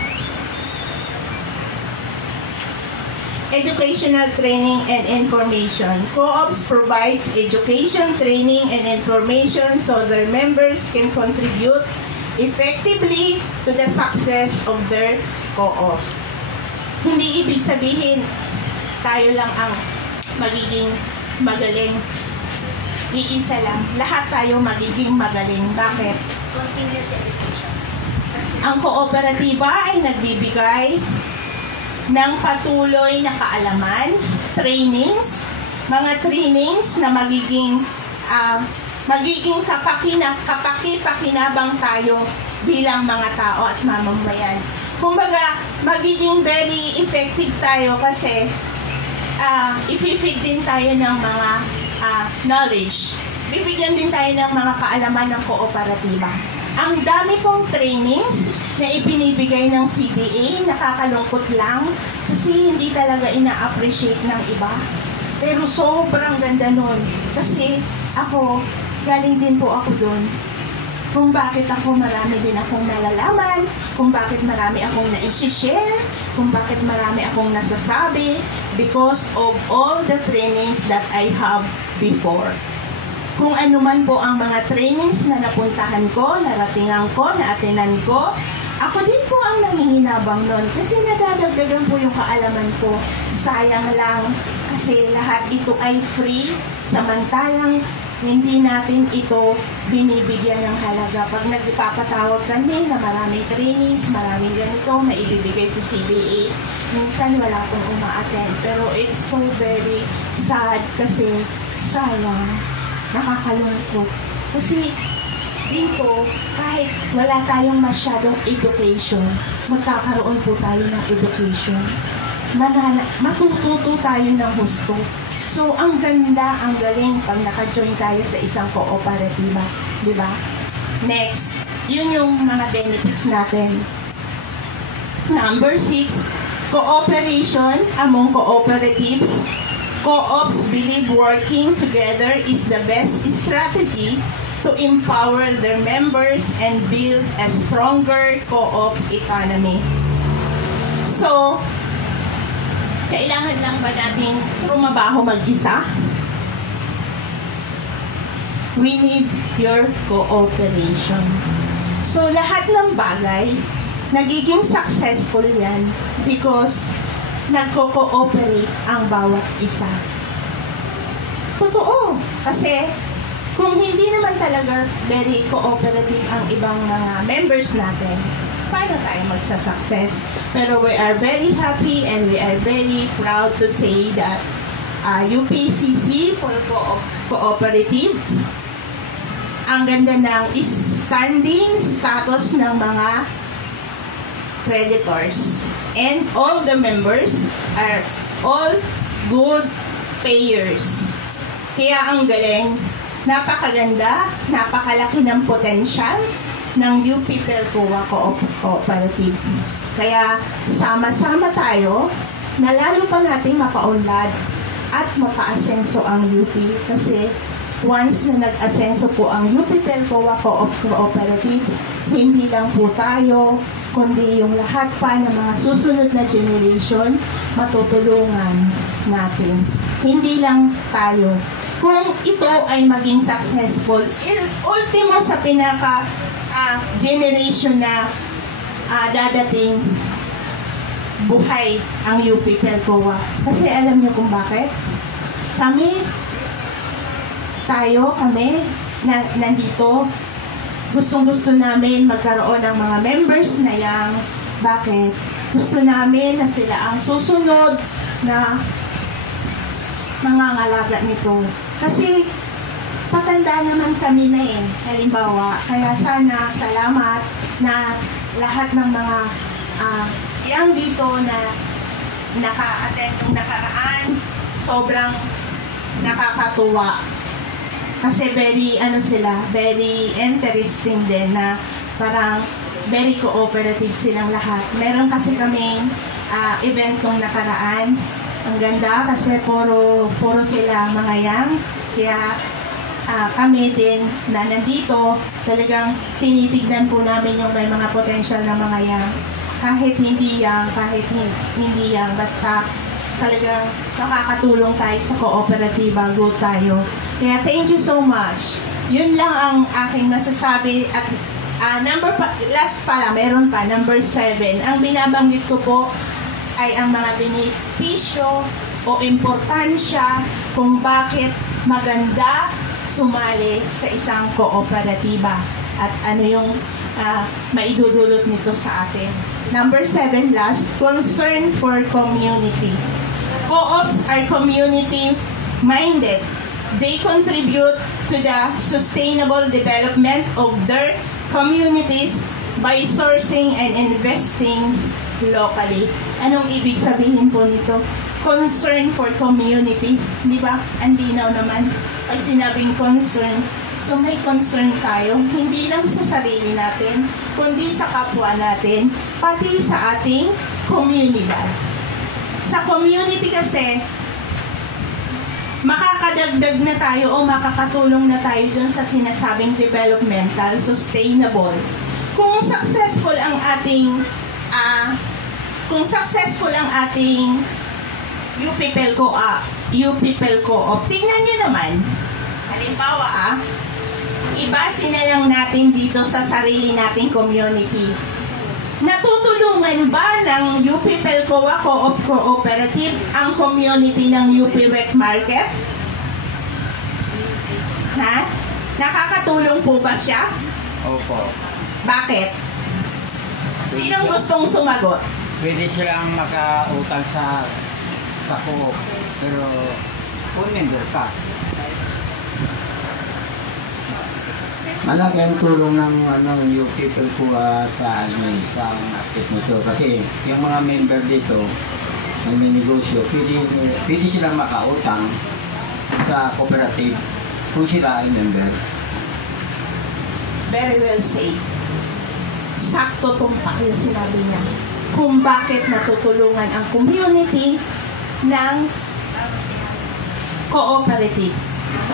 educational training and information. Co-ops provides education, training, and information so their members can contribute effectively to the success of their co-op. Hindi ibig sabihin tayo lang ang magiging magaling. Iisa lang. Lahat tayo magiging magaling. Bakit? Continuous education. Ang kooperatiba ay nagbibigay ng patuloy na kaalaman, trainings, mga trainings na magiging kapaki-pakinabang tayo bilang mga tao at mamamayan. Kumbaga, magiging very effective tayo kasi ipifeed din tayo ng mga knowledge. Bibigyan din tayo ng mga kaalaman ng kooperatiba. Ang dami pong trainings na ipinibigay ng CDA, nakakalungkot lang kasi hindi talaga ina-appreciate ng iba. Pero sobrang ganda nun kasi ako, galing din po ako dun. Kung bakit ako marami din akong nalalaman, kung bakit marami akong na-share, kung bakit marami akong nasasabi because of all the trainings that I have before. Kung ano man po ang mga trainings na napuntahan ko, naratingan ko, naatenan ko, ako din po ang nanginginabang nun kasi nadadagdagan po yung kaalaman ko. Sayang lang kasi lahat ito ay free, samantalang hindi natin ito binibigyan ng halaga. Pag nagpapatawag kami na maraming trainings, maraming ganito, maibibigay sa CDA, minsan wala pong uma-attend. Pero it's so very sad kasi sayang, nakakalungkot. Kasi dito, kahit wala tayong masyadong education, magkakaroon po tayo ng education. Matututo tayo ng husto. So, ang ganda, ang galing pag naka-join tayo sa isang kooperatiba. Di ba? Next, yun yung mga benefits natin. Number 6, cooperation among cooperatives. Co-ops believe working together is the best strategy to empower their members and build a stronger co-op economy. So, kailangan lang ba nating trumabaho mag-isa? We need your cooperation. So, lahat ng bagay, nagiging successful yan because nagko-cooperate ang bawat isa. Totoo. Kasi, kung hindi naman talaga very cooperative ang ibang mga members natin, paano tayo magsa-success? Pero we are very happy and we are very proud to say that UPCC for Cooperative, ang ganda ng standing status ng mga creditors. And all the members are all good payers. Kaya ang galing, napakaganda, napakalaki ng potensyal ng UP Pelcoa Cooperative. Kaya sama-sama tayo na lalo pa nating mapaunlad at mapaasenso ang UP kasi once na nag-asenso po ang UP Pelcoa Cooperative, hindi lang po tayo, kundi yung lahat pa ng mga susunod na generation, matutulungan natin. Hindi lang tayo. Kung ito ay maging successful, ultimo sa pinaka-generation na dadating, buhay ang UP Pelcoa. Kasi alam niyo kung bakit? Kami na nandito, gustong-gusto namin magkaroon ng mga members na Bakit? Gusto namin na sila ang susunod na mangangalaga nito. Kasi patanda naman kami na eh, halimbawa. Kaya sana, salamat na lahat ng mga yang dito na naka-attend ng nakaraan, sobrang nakakatuwa. Kasi very interesting din na parang very cooperative silang lahat. Meron kasi kaming event nung nakaraan. Ang ganda kasi puro sila mga yang. Kaya kami din na nandito, talagang tinitignan po namin yung may mga potential na mga yang. Kahit hindi yang, basta talagang nakakatulong tayo sa kooperatiba, go tayo. Kaya thank you so much. Yun lang ang aking masasabi. At last pala, meron pa, number 7. Ang binabanggit ko po ay ang mga benepisyo o importansya kung bakit maganda sumali sa isang kooperatiba at ano yung maidudulot nito sa atin. Number 7, last, concern for community. Co-ops are community-minded. They contribute to the sustainable development of their communities by sourcing and investing locally. Anong ibig sabihin po nito? Concern for community. Di ba? Ang linaw naman. Pag sinabing concern, so may concern tayo, hindi lang sa sarili natin, kundi sa kapwa natin, pati sa ating komunidad. Sa community kasi, makakadagdag na tayo o makakatulong na tayo dun sa sinasabing developmental, sustainable. Kung successful ang ating UP Pelco-op, tingnan nyo naman, halimbawa ibase na lang natin dito sa sarili nating community. Natutulungan ba ng UP Pelcoa Co-op Cooperative ang community ng UP Wet Market? Ha? Nakakatulong po ba siya? Opo. Bakit? Sinong gustong sumagot? Pwede silang makautang sa co-op. Pero kung member ka. Malaki ang tulong ng UP Pelcoa sa aspect nito. Kasi yung mga member dito, nagninegosyo, pwede silang makautang sa cooperative kung sila ay member. Very well said. Sakto tumpak yung sinabi niya. Kung bakit natutulungan ang community ng cooperative.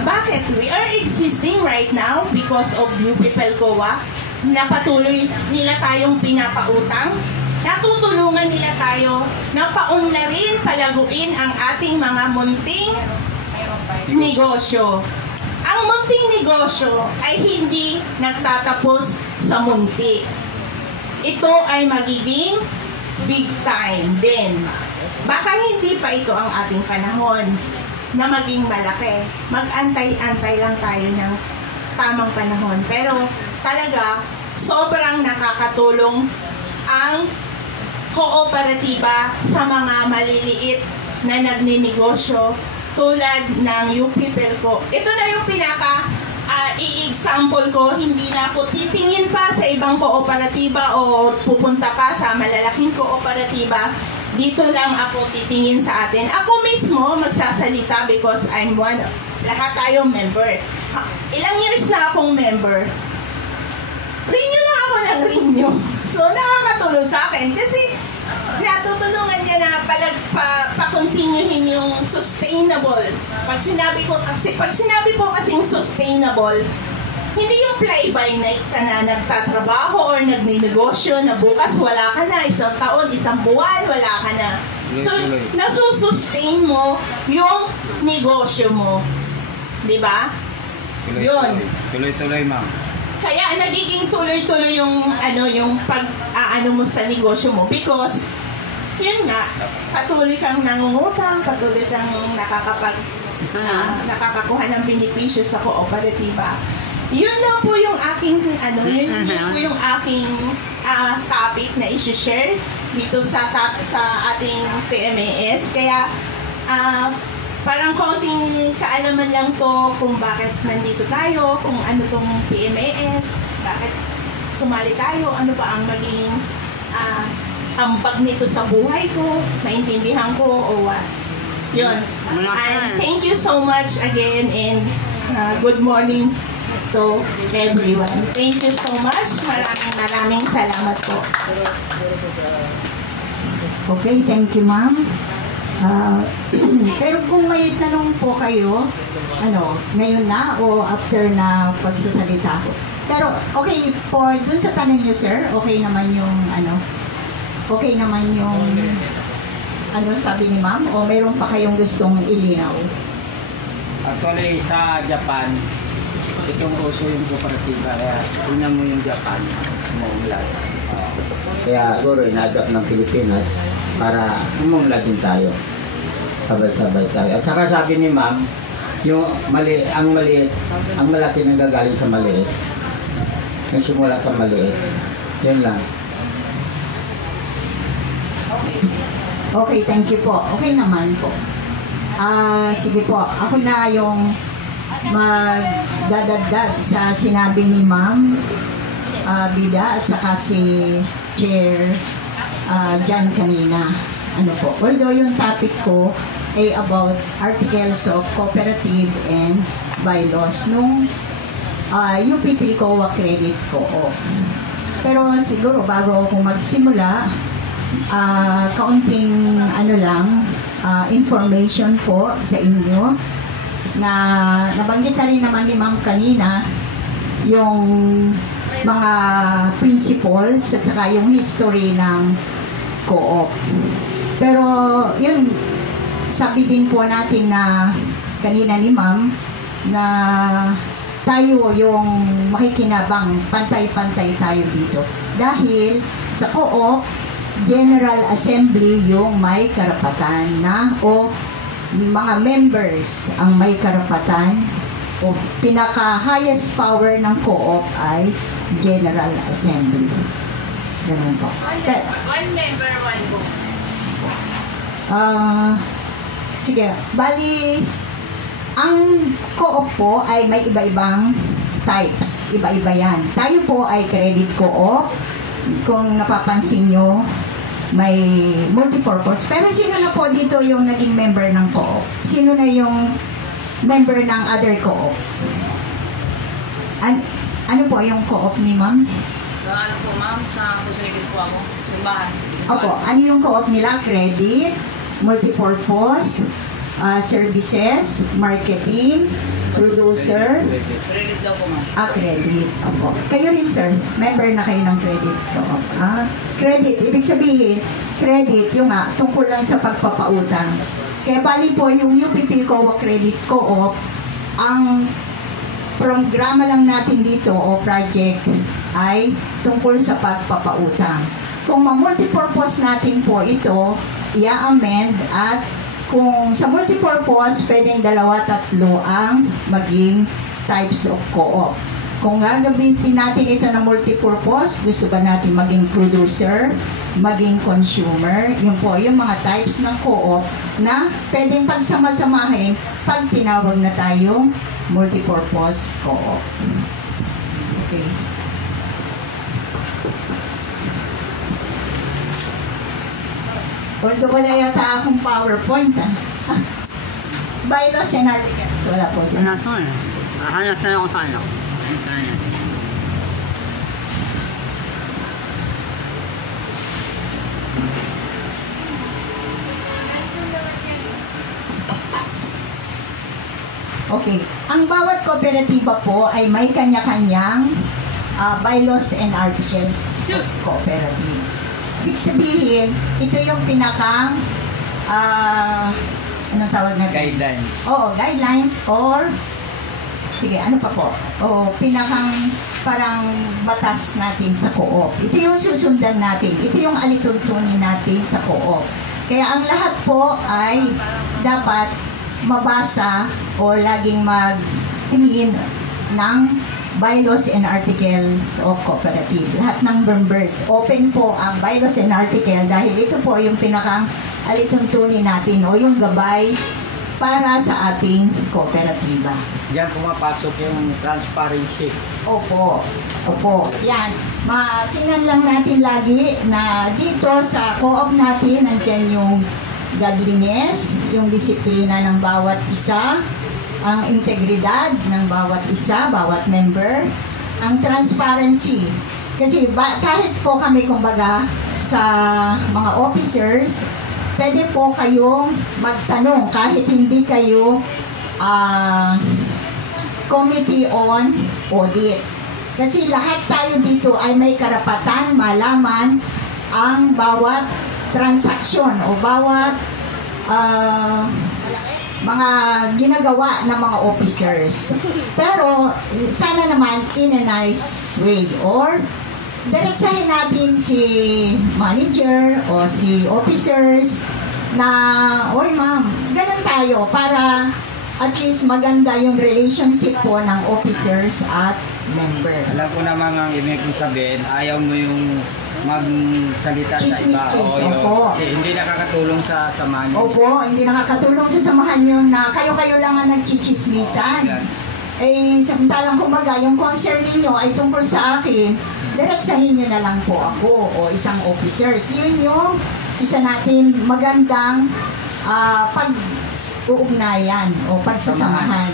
Bakit? We are existing right now because of UP Pelcoa na patuloy nila tayong pinapautang. Natutulungan nila tayo na paunlarin, palaguin ang ating mga munting negosyo. Ang munting negosyo ay hindi nagtatapos sa munti. Ito ay magiging big time din. Baka hindi pa ito ang ating panahon na maging malaki. Mag-antay-antay lang tayo ng tamang panahon. Pero talaga, sobrang nakakatulong ang kooperatiba sa mga maliliit na nagninegosyo tulad ng UP Pelco. Ito na yung i-example ko, hindi na ako titingin pa sa ibang kooperatiba o pupunta pa sa malalaking kooperatiba. Dito lang ako titingin sa atin. Ako mismo magsasalita because I'm one. Lahat tayong member. Ilang years na akong member. Renew lang ako ng renew. So nakakatulong sa akin kasi natutulungan niya na pa-continuehin yung sustainable. Pag sinabi ko kasing sustainable, hindi yung fly-by-night ka na nagtatrabaho or nagninegosyo na bukas wala ka na, isang taon, isang buwan, wala ka na. So, nasusustain mo yung negosyo mo. Diba? Yun. Tuloy-tuloy, ma'am. Kaya nagiging tuloy-tuloy yung pag-aano mo sa negosyo mo because yun nga, patuloy kang nangungutang, patuloy kang nakakakuha ng benepisyo sa kooperatiba. Yun lang po yung aking topic na i-share dito sa ating PMAS. Kaya parang konting kaalaman lang to kung bakit nandito tayo, kung ano tong PMAS, bakit sumali tayo, ano ba ang maging ambag nito sa buhay ko, maintindihan ko o what. Yun. And thank you so much again and good morning to everyone. Thank you so much. Maraming salamat po. Okay, thank you, ma'am. Pero kung may tanong po kayo, ngayon na o after na pagsasalita ko. Pero okay po, dun sa tanong niyo, sir, okay naman yung sabi ni ma'am, o meron pa kayong gustong ilinaw? Actually, sa Japan, itong uso yung kooperatiba, kaya tingnan mo yung Japan, umuunlad. Kaya siguro ina-adapt ng Pilipinas para umunlad din tayo. Sabay-sabay tayo. At saka sabi ni ma'am, yung ang malaki nanggagaling sa maliit. Nagsimula sa maliit. Yun lang. Okay, thank you po. Okay naman po. Sige po, ako na yung magdadagdag sa sinabi ni Ma'am Bida at saka si Chair Jan kanina. Although yung topic ko ay about articles of cooperative and bylaws nung UP Tricoa Credit Co-op. Pero siguro bago ako magsimula, kaunting information po sa inyo na nabanggit na rin naman ni Ma'am kanina yung mga principles at saka yung history ng co-op. Pero yun, sabi din po natin na kanina ni Ma'am na tayo yung makikinabang, pantay-pantay tayo dito. Dahil sa co-op, General Assembly yung may karapatan na o mga members ang may karapatan o pinaka-highest power ng co-op ay General Assembly. Ganun po. One member, one vote. Sige, bali ang co-op po ay may iba-ibang types. Iba-iba yan. Tayo po ay credit co-op. Kung napapansin nyo, may multipurpose. Pero sino na po dito yung naging member ng co-op? Sino na yung member ng other co-op? Ano po yung co-op ni Ma'am? Ano po ma'am, sa kusuligid po ako, simbahan. Opo, ano yung co-op nila? Credit, multipurpose, services, marketing, producer. Credit daw po ma'am. Credit. Opo. Kayo rin sir, member na kayo ng credit co-op. Credit, ibig sabihin, credit yung tungkol lang sa pagpapautang. Kaya bali po yung UP Tricoa Credit Co-op, ang programa lang natin dito o project ay tungkol sa pagpapautang. Kung ma-multipurpose natin po ito, i-amend at kung sa multipurpose, pwedeng 2-3 ang maging types of co-op. Kung gagamitin natin ito na multipurpose, gusto ba natin maging producer, maging consumer, yun po yung mga types ng co-op na pwedeng pagsama-samahin pag tinawag na tayong multipurpose co-op. Okay. Although wala yata akong PowerPoint, bylaws and articles, wala po dyan. Wala to eh. Hanap na ako sa ano. Okay. Ang bawat kooperatiba po ay may kanya-kanyang bylaws and articles of cooperative. Ibig sabihin, ito yung pinakang anong tawag natin? Guidelines. Oo, guidelines or sige, ano pa po? O pinakang parang batas natin sa co-op. Ito yung susundan natin. Ito yung alituntunin natin sa co-op. Kaya ang lahat po ay dapat mabasa o laging magtingin ng bylaws and articles of cooperative. Lahat ng members, open po ang bylaws and article dahil ito po yung pinakang alituntunin natin o yung gabay para sa ating kooperatiba. Diyan pumapasok yung transparency. Opo, opo. Yan. Tingnan lang natin lagi na dito sa co-op natin, nandiyan yung godliness, yung disiplina ng bawat isa, ang integridad ng bawat isa, bawat member, ang transparency. Kasi kahit po kami kumbaga sa mga officers, pwede po kayong magtanong kahit hindi kayo Committee on Audit. Kasi lahat tayo dito ay may karapatan malaman ang bawat transaksyon o bawat mga ginagawa ng mga officers. Pero sana naman in a nice way or diretsahin natin si manager o si officers na, oy ma'am, ganun tayo para at least maganda yung relationship po ng officers at member. Alam ko naman ang ibig kong sabihin, ayaw mo yung magsalita sa iba. Opo. Hindi nakakatulong sa samahan nyo. Opo, hindi nakakatulong sa samahan nyo na kayo-kayo lang ang nagchichismisan. Samantalang kumbaga, yung concern ninyo ay tungkol sa akin, diretsahin nyo na lang po ako o isang officers. Yun yung isa natin magandang pag-uugnayan o pagsasamahan.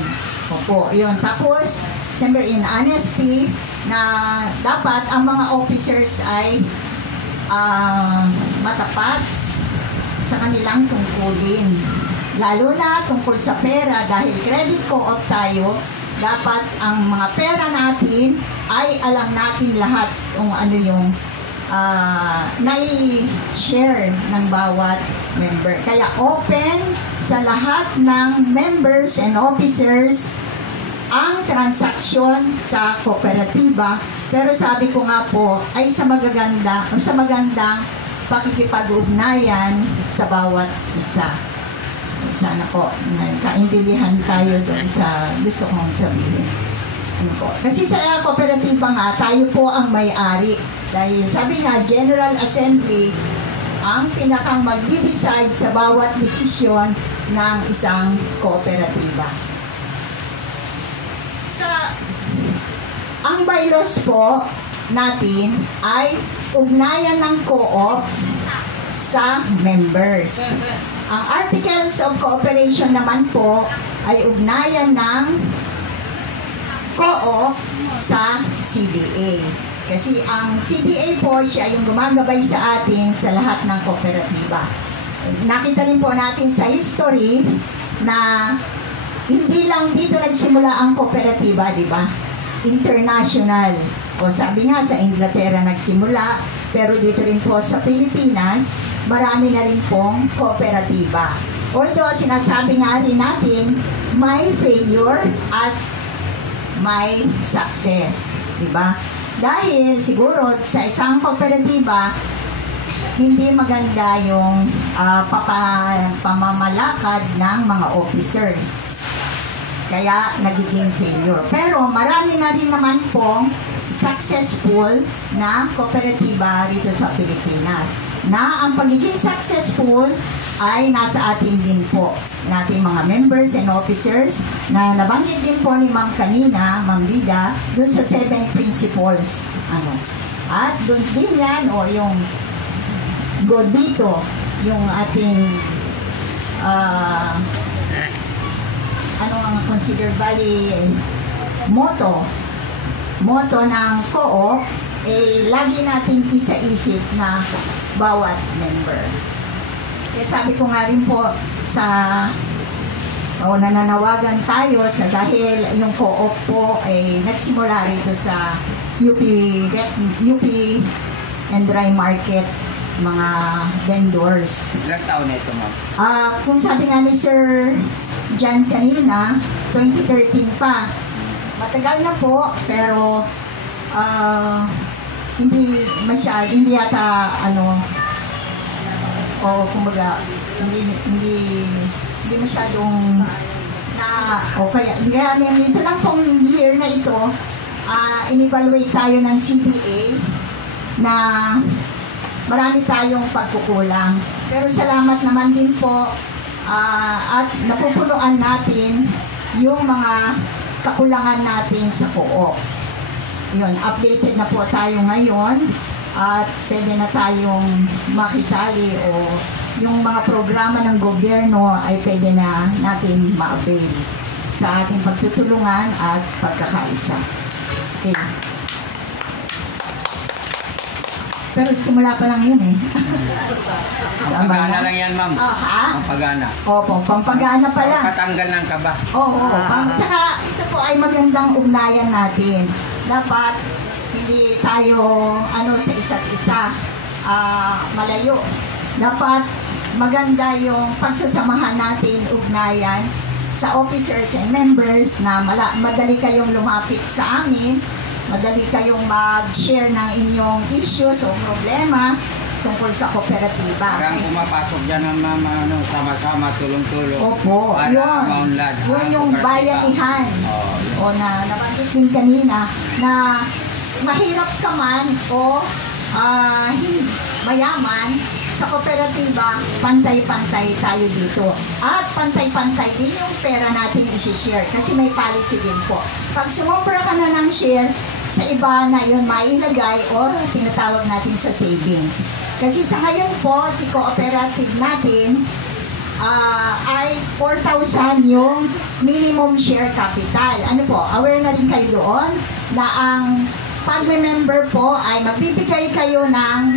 Opo, yun. Tapos, siyempre in honesty, na dapat ang mga officers ay matapat sa kanilang tungkulin. Lalo na tungkol sa pera, dahil credit co-op tayo, dapat ang mga pera natin ay alam natin lahat kung ano yung nai-share ng bawat member. Kaya open sa lahat ng members and officers ang transaksyon sa kooperatiba, pero sabi ko nga po ay sa magandang pakikipag-ugnayan sa bawat isa. Sana po nagkaintindihan tayo doon sa gusto kong sabihin. Ano po? Kasi sa kooperatiba nga, tayo po ang may-ari. Dahil sabi nga, General Assembly ang pinakang mag-decide sa bawat desisyon ng isang kooperatiba. Ang bylaws po natin ay ugnayan ng co-op sa members. Ang Articles of Cooperation naman po ay ugnayan ng co-op sa CDA. Kasi ang CDA po siya yung gumagabay sa atin sa lahat ng kooperatiba. Nakita rin po natin sa history na hindi lang dito nagsimula ang kooperatiba, di ba? International. O sabi nga sa Inglaterra nagsimula, pero dito rin po sa Pilipinas, marami na rin pong kooperatiba. Although sinasabi nga rin natin, may failure at may success. Diba? Dahil siguro sa isang kooperatiba, hindi maganda yung pamamalakad ng mga officers. Kaya nagiging failure. Pero marami na rin naman pong successful na kooperatiba dito sa Pilipinas. Na ang pagiging successful ay nasa atin din po, natin mga members and officers na nabanggit din po ni Ma'am kanina, Ma'am Bida, dun sa 7 principles. At dun din yan, o yung go dito, yung ating ano ang consider bali motto ng co-op, lagi natin isa-isip na bawat member. Kaya sabi ko nga rin po sa nananawagan tayo sa dahil yung co-op po ay nagsimula rito sa UP and Dry Market mga vendors. Ilang taon na ito, ma'am? Kung sabi nga ni Sir John kanina, 2013 pa. Matagal na po, pero hindi yata kumbaga hindi masyadong kaya ito lang pong year na ito, in-evaluate tayo ng CPA na marami tayong pagkukulang. Pero salamat naman din po at napupunuan natin yung mga kakulangan natin sa co-op. Yun, updated na po tayo ngayon at pwede na tayong makisali o yung mga programa ng gobyerno ay pwede na natin ma-avail sa ating pagtutulungan at pagkakaisa. Okay. Pero simula pa lang yun eh. Pampagana lang yan, ma'am. Ha? Pampagana. Opo, pampagana pa lang. Patanggal ng kaba. Oo. Tsaka ito po ay magandang ugnayan natin. Dapat hindi tayo sa isa't isa malayo. Dapat maganda yung pagsasamahan natin, ugnayan sa officers and members na madali kayong lumapit sa amin, madali kayong mag-share ng inyong issues o problema tungkol sa kooperatiba. Parang pumapasok dyan ng sama-sama, tulong-tulong. Opo, para yun. maunlad. Yun yung bayanihan. O na nabanggit din kanina na mahirap ka man o mayaman, sa kooperatiba, pantay-pantay tayo dito. At pantay-pantay din yung pera natin isi-share kasi may policy din po. Pag sumumbra ka na ng share, sa iba na yun mailagay o tinatawag natin sa savings. Kasi sa ngayon po, si cooperative natin ay 4,000 yung minimum share capital. Ano po, aware na rin kayo doon na ang pag-remember po ay magbibigay kayo ng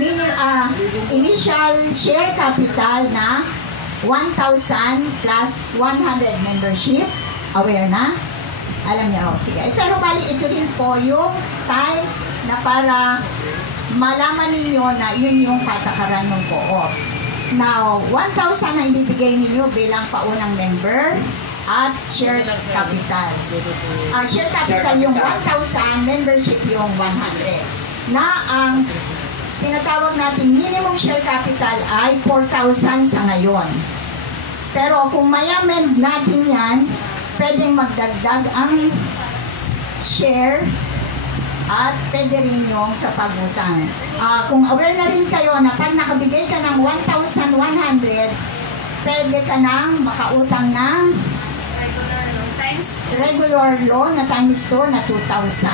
initial share capital na 1,000 plus 100 membership. Aware na? Alam niyo, sige. Pero bali, ito rin po yung time na para malaman ninyo na yun yung patakaran ng co-op. Now, 1,000 na ibibigay ninyo bilang paunang member at share capital. Share capital yung 1,000, membership yung 100. Na ang tinatawag natin minimum share capital ay 4,000 sa ngayon. Pero kung may-amend natin yan, pwedeng magdagdag ang share at pwede rin yung sa pag-utang. Kung aware na rin kayo na pag nakabigay ka ng 1,100, pwede ka nang makautang ng regular loan na times 2 na 2,000.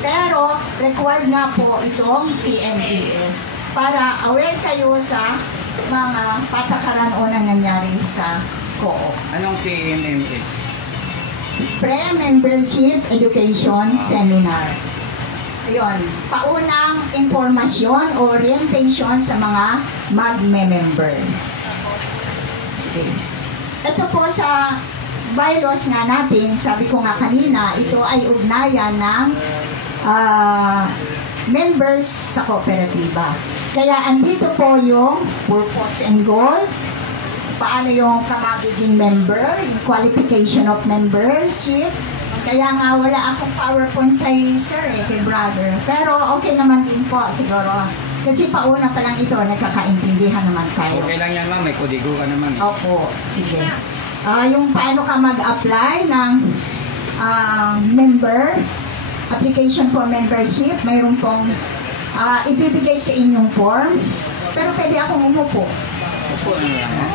Pero required nga po itong PMES para aware kayo sa mga patakaran o nangyayari sa co-op. Anong PMES? Pre-membership education seminar. Ayun, paunang impormasyon o orientation sa mga mag-member. Okay. Ito po sa bylaws nga natin, sabi ko nga kanina, ito ay ugnayan ng members sa kooperatiba. Kaya andito po yung purpose and goals, paano yung magiging member, yung qualification of membership. Kaya nga wala akong PowerPoint kay sir kay brother. Pero okay naman din po siguro. Kasi pauna pa lang ito, nagkakaintindihan naman tayo. Okay lang yan, ma'am. May kodigo ka naman. Opo, sige. Yung paano ka mag-apply ng member, application for membership, mayroon pong ibibigay sa inyong form. Pero pwede akong umupo. Upo na lang, ma'am.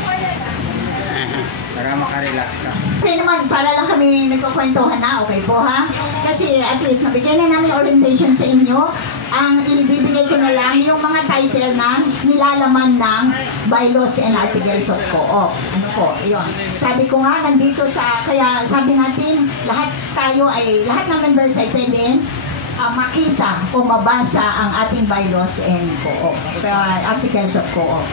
Para makarelax ka. Okay naman, para lang kami nagkukwentuhan na, okay po ha? Kasi at least nabigay na namin orientation sa inyo. Ang ibibigay ko na lang yung mga title na nilalaman ng bylaws and articles of co-op. Ano po, yun. Sabi ko nga, nandito kaya sabi natin, lahat ng members ay pwede makita o mabasa ang ating bylaws and co-op, articles of co-op.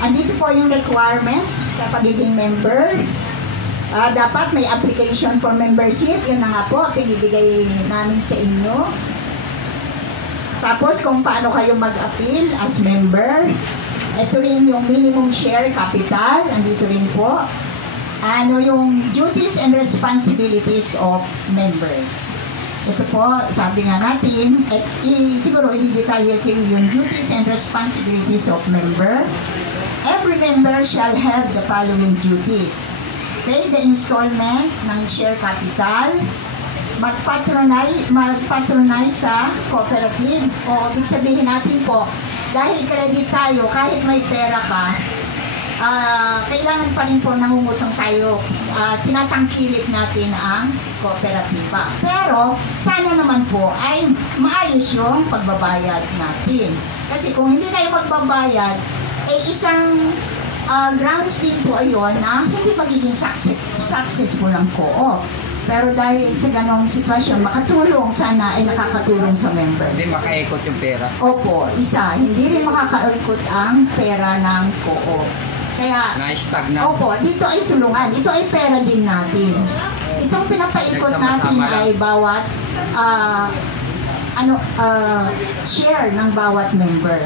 Andito po yung requirements sa pagiging member. Dapat may application for membership. Yun na nga po, pinibigay namin sa inyo. Tapos kung paano kayo mag-appeal as member. Ito rin yung minimum share capital. Andito rin po. Ano yung duties and responsibilities of members. Ito po, sabi nga natin, siguro i-detalye kayo yung duties and responsibilities of member. Every member shall have the following duties. Pay the installment ng share capital, mag-patronize sa cooperative. O ibig sabihin natin po, dahil credit tayo, kahit may pera ka, kailangan pa rin po nangungutong tayo. Tinatangkilik natin ang kooperatiba. Pero, sana naman po ay maayos yung pagbabayad natin. Kasi kung hindi tayo magbabayad, isang grounds din po ayun na hindi magiging successful ang co-op. Pero dahil sa ganong sitwasyon, makatulong, sana ay nakakatulong sa member. Hindi makaikot yung pera. Opo, isa. Hindi rin makakaikot ang pera ng co-op. Kaya, na-stagnant. opo, dito ay tulungan. Ito ay pera din natin. Itong pinapaikot natin ay bawat share ng bawat member.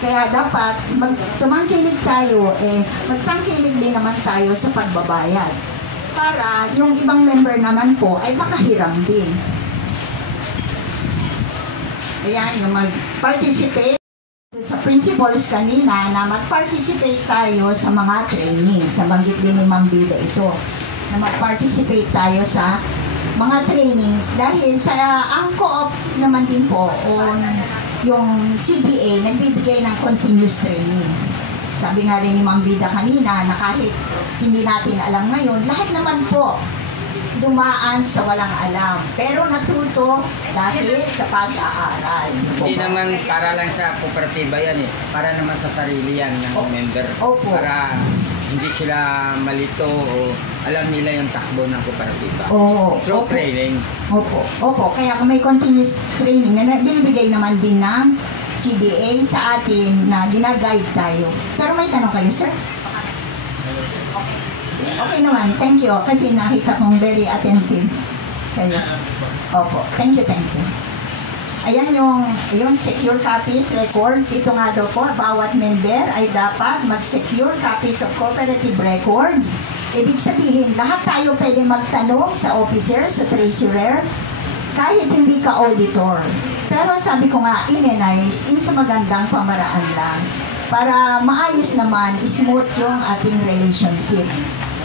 Kaya dapat tumangkilig tayo, magtangkilig din naman tayo sa pagbabayad. Para yung ibang member naman po ay makahiram din. Ayan, yung mag-participate sa principles kanina na mag-participate tayo sa mga trainings. Nabanggit din ni Ma'am Bida ito. Na mag-participate tayo sa mga trainings dahil sa ang co-op naman din po o yung CDA nagbibigay ng continuous training. Sabi nga rin ni Ma'am Bida kanina na kahit hindi natin alam ngayon, lahat naman po dumaan sa walang alam. Pero natuto dahil sa pag-aaral. Hindi naman para lang sa kooperatiba yan eh. Para naman sa sarili yan ng member. Opo. Para hindi sila malito o alam nila yung takbo ng kooperatiba. Oo. Through training. Opo. Opo. Kaya kung may continuous training na binibigay naman din ng CBA sa atin na ginaguide tayo. Pero may tanong kayo, sir? Okay naman, thank you. Kasi nakita kong very attentive kayo. Opo, thank you, thank you. Ayan yung secure copies, records. Ito nga daw po, bawat member ay dapat mag-secure copies of cooperative records. Ibig sabihin, lahat tayo pwede magtanong sa officer, sa treasurer, kahit hindi ka auditor. Pero sabi ko nga, in sa magandang pamaraan lang. Para maayos naman, smooth yung ating relationship.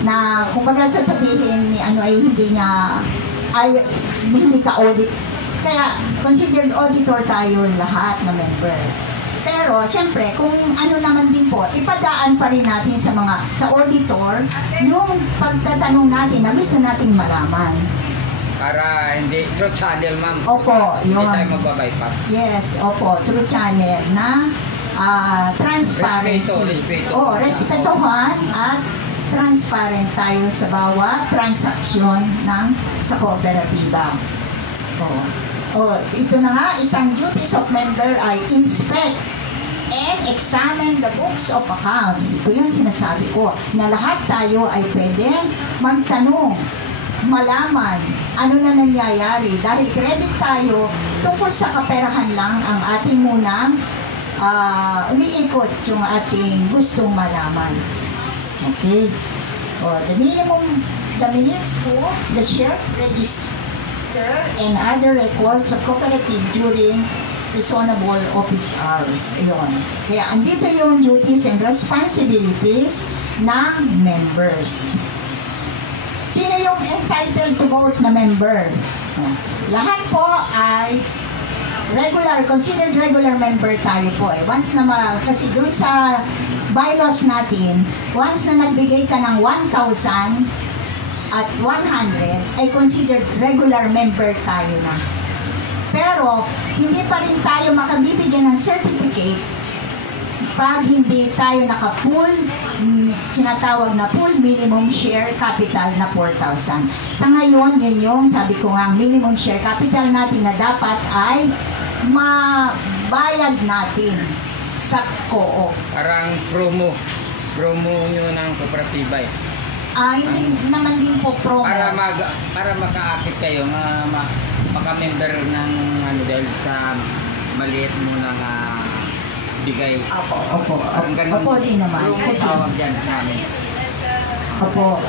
Na kung baga sasabihin ni ay hindi ka audit. Kaya considered auditor tayo lahat na member. Pero siyempre, kung ano naman din po, ipadaan pa rin natin sa auditor yung pagtatanong natin na gusto nating malaman. Para hindi, through channel ma'am. Opo, Hindi tayo magbabypass. Yes, opo, through channel na transparency. Respeto. Respetohan at transparent tayo sa bawat transaksyon sa kooperatiba. Ito na nga, isang duties of member ay inspect and examine the books of accounts. Ito yung sinasabi ko, na lahat tayo ay pwede magtanong, malaman ano na nangyayari. Dahil credit tayo, tungkol sa kaperahan lang ang ating munang umiikot yung ating gustong malaman. Okay. The minutes books, the share register, and other records of cooperative during reasonable office hours. Ayun. Kaya andito yung duties and responsibilities ng members. Sino yung entitled to vote na member? Lahat po ay considered regular member tayo po eh. Kasi dun sa bylaws natin, once na nagbigay ka ng 1,000 at 100, ay considered regular member tayo na. Pero, hindi pa rin tayo makabibigyan ng certificate pag hindi tayo naka-full, sinatawag na full minimum share capital na 4,000. Sa ngayon, yun yung sabi ko nga, minimum share capital natin na dapat ay mabayad natin sa co-op. Parang promo nyo ng kooperatiba eh. Hindi naman din po promo. Para maka-akit kayo, maka-member ng dahil sa maliit mo ng bigay. Opo, din naman. Promo tawag dyan namin. Opo,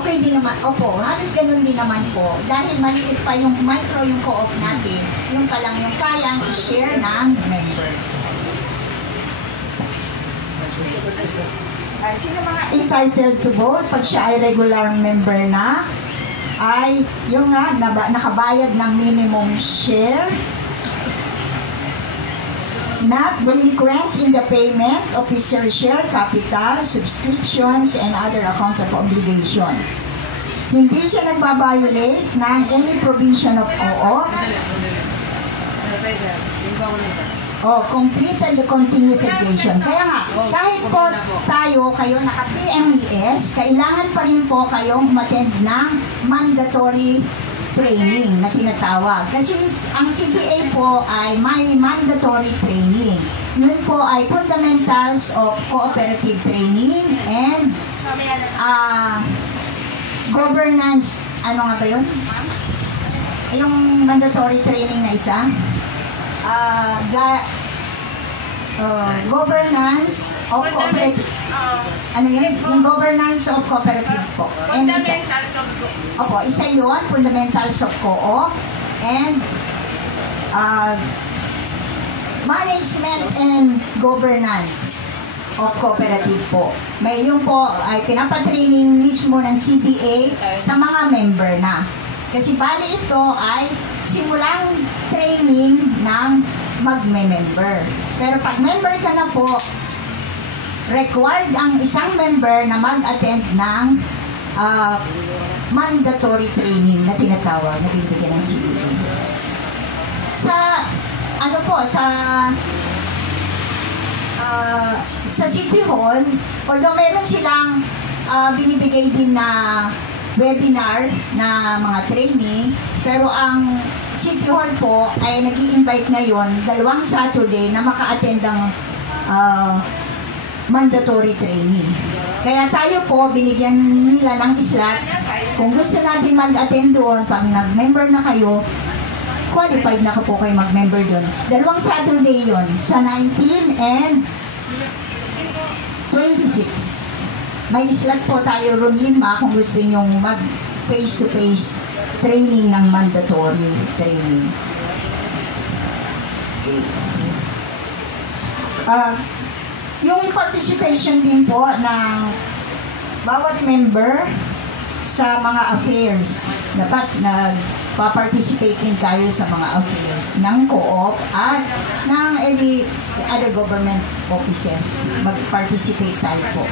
okay din naman. Opo, halos ganun din naman po. Dahil maliit pa yung micro yung co-op natin, yung pa lang yung kayang i-share ng member. Sino mga entitled to vote pag siya ay regular member na ay yung nakabayad ng minimum share not delinquent in the payment of his share capital, subscriptions, and other account of obligation. Hindi siya nagbabiolate ng any provision of co-op. Completed the continuous education. Kaya nga, kahit po kayo naka-PMES, kailangan pa rin po kayong umattend ng mandatory training na tinatawag. Kasi ang CBA po ay may mandatory training. Yun po ay fundamentals of cooperative training and governance. Ano nga ba yun? Yung mandatory training na isa? Governance of cooperative. Ano yun? Yung governance of cooperative po. And isa yun, fundamentals of co-op and management and governance of cooperative po. May yun po ay pinapatraining mismo ng CBA sa mga member na. Kasi bali ito ay simulang training ng magme-member. Pero pag member ka na po, required ang isang member na mag-attend ng mandatory training na tinatawag na binibigyan ng CBA. Sa City Hall, although meron silang binibigay din na webinar na mga training, pero ang City Hall po ay nag-i-invite ngayon 2 Saturday na maka-attend ng mandatory training. Kaya tayo po, binigyan nila ng slots. Kung gusto natin mag-attend doon, pag nag-member na kayo, qualified na po kayo mag-member doon. 2 Saturday yon sa 19 and 26. May slot po tayo ron 5 kung gusto nyo mag face-to-face training ng mandatory training. Yung participation din po ng bawat member sa mga affairs. Dapat nagpa-participate din tayo sa mga affairs ng co-op at ng other government offices. Mag-participate tayo po.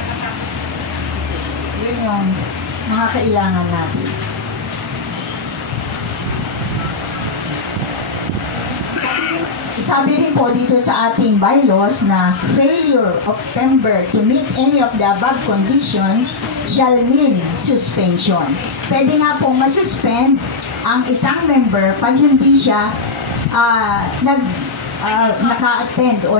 Yun yung mga kailangan natin. Sabi rin po dito sa ating bylaws na failure of member to meet any of the above conditions shall mean suspension. Pwede nga pong masuspend ang isang member pag hindi siya naka-attend o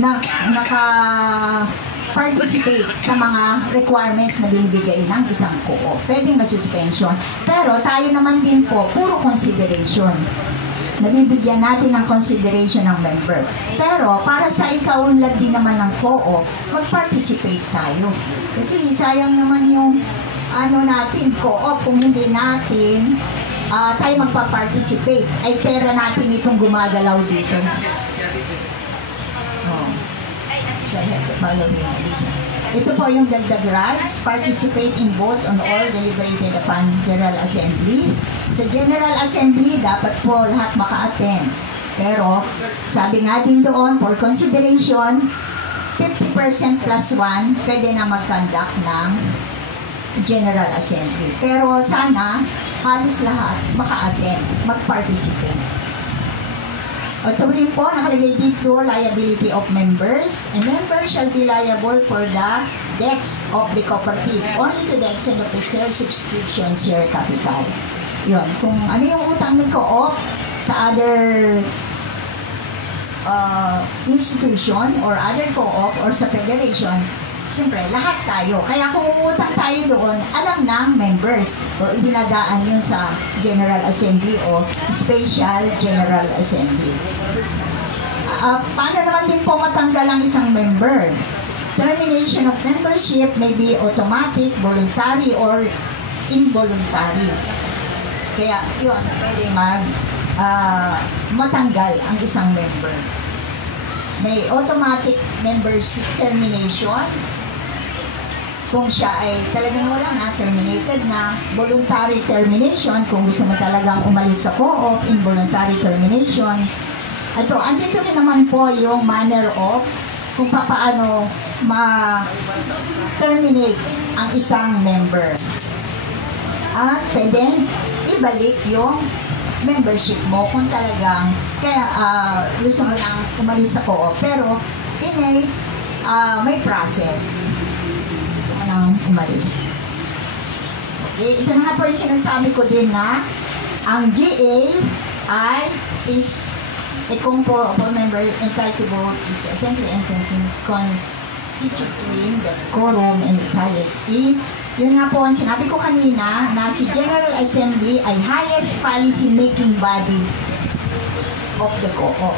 naka-participate sa mga requirements na binibigay ng isang co-op. Pwedeng masuspension. Pero tayo naman din po, puro consideration. Nabibigyan natin ng consideration ng member. Pero para sa ikaunlad din naman ng co-op, mag-participate tayo. Kasi sayang naman yung natin, co-op, kung hindi natin tayo magpa-participate, ay pera natin itong gumagalaw dito. Ito po yung dagdag rights, participate in vote on all deliberated upon General Assembly. Sa General Assembly, dapat po lahat maka-attend. Pero, sabi nga din doon, for consideration, 50% plus 1, pwede na mag-conduct ng General Assembly. Pero sana, halos lahat maka-attend, mag-participate. Ito rin po, nakalagay dito, liability of members. A member shall be liable for the debts of the cooperative only to the extent of his share subscription share capital. Yun, kung ano yung utang ng co-op sa other institution or other co-op or sa federation, siyempre, lahat tayo. Kaya kung umutang tayo doon, alam ng members o idinadaan yun sa General Assembly o Special General Assembly. Paano naman din po matanggal ang isang member? Termination of membership may be automatic, voluntary, or involuntary. Kaya yun, pwede matanggal ang isang member. May automatic membership termination kung siya ay talagang wala na, terminated na. Voluntary termination kung gusto mo talagang umalis sa co-op. Involuntary termination Ito, andito rin naman po yung manner of kung paano ma-terminate ang isang member. At pwede ibalik yung membership mo kung talagang gusto mo lang umalis sa co-op. Pero may process. Gusto mo lang umalis. Okay, ito na nga po yung sinasabi ko din na ang GA is a compo member entitled to vote is assembly and constituting the quorum and its highest. Yun nga po ang sinabi ko kanina na si General Assembly ay highest policy making body of the co-op.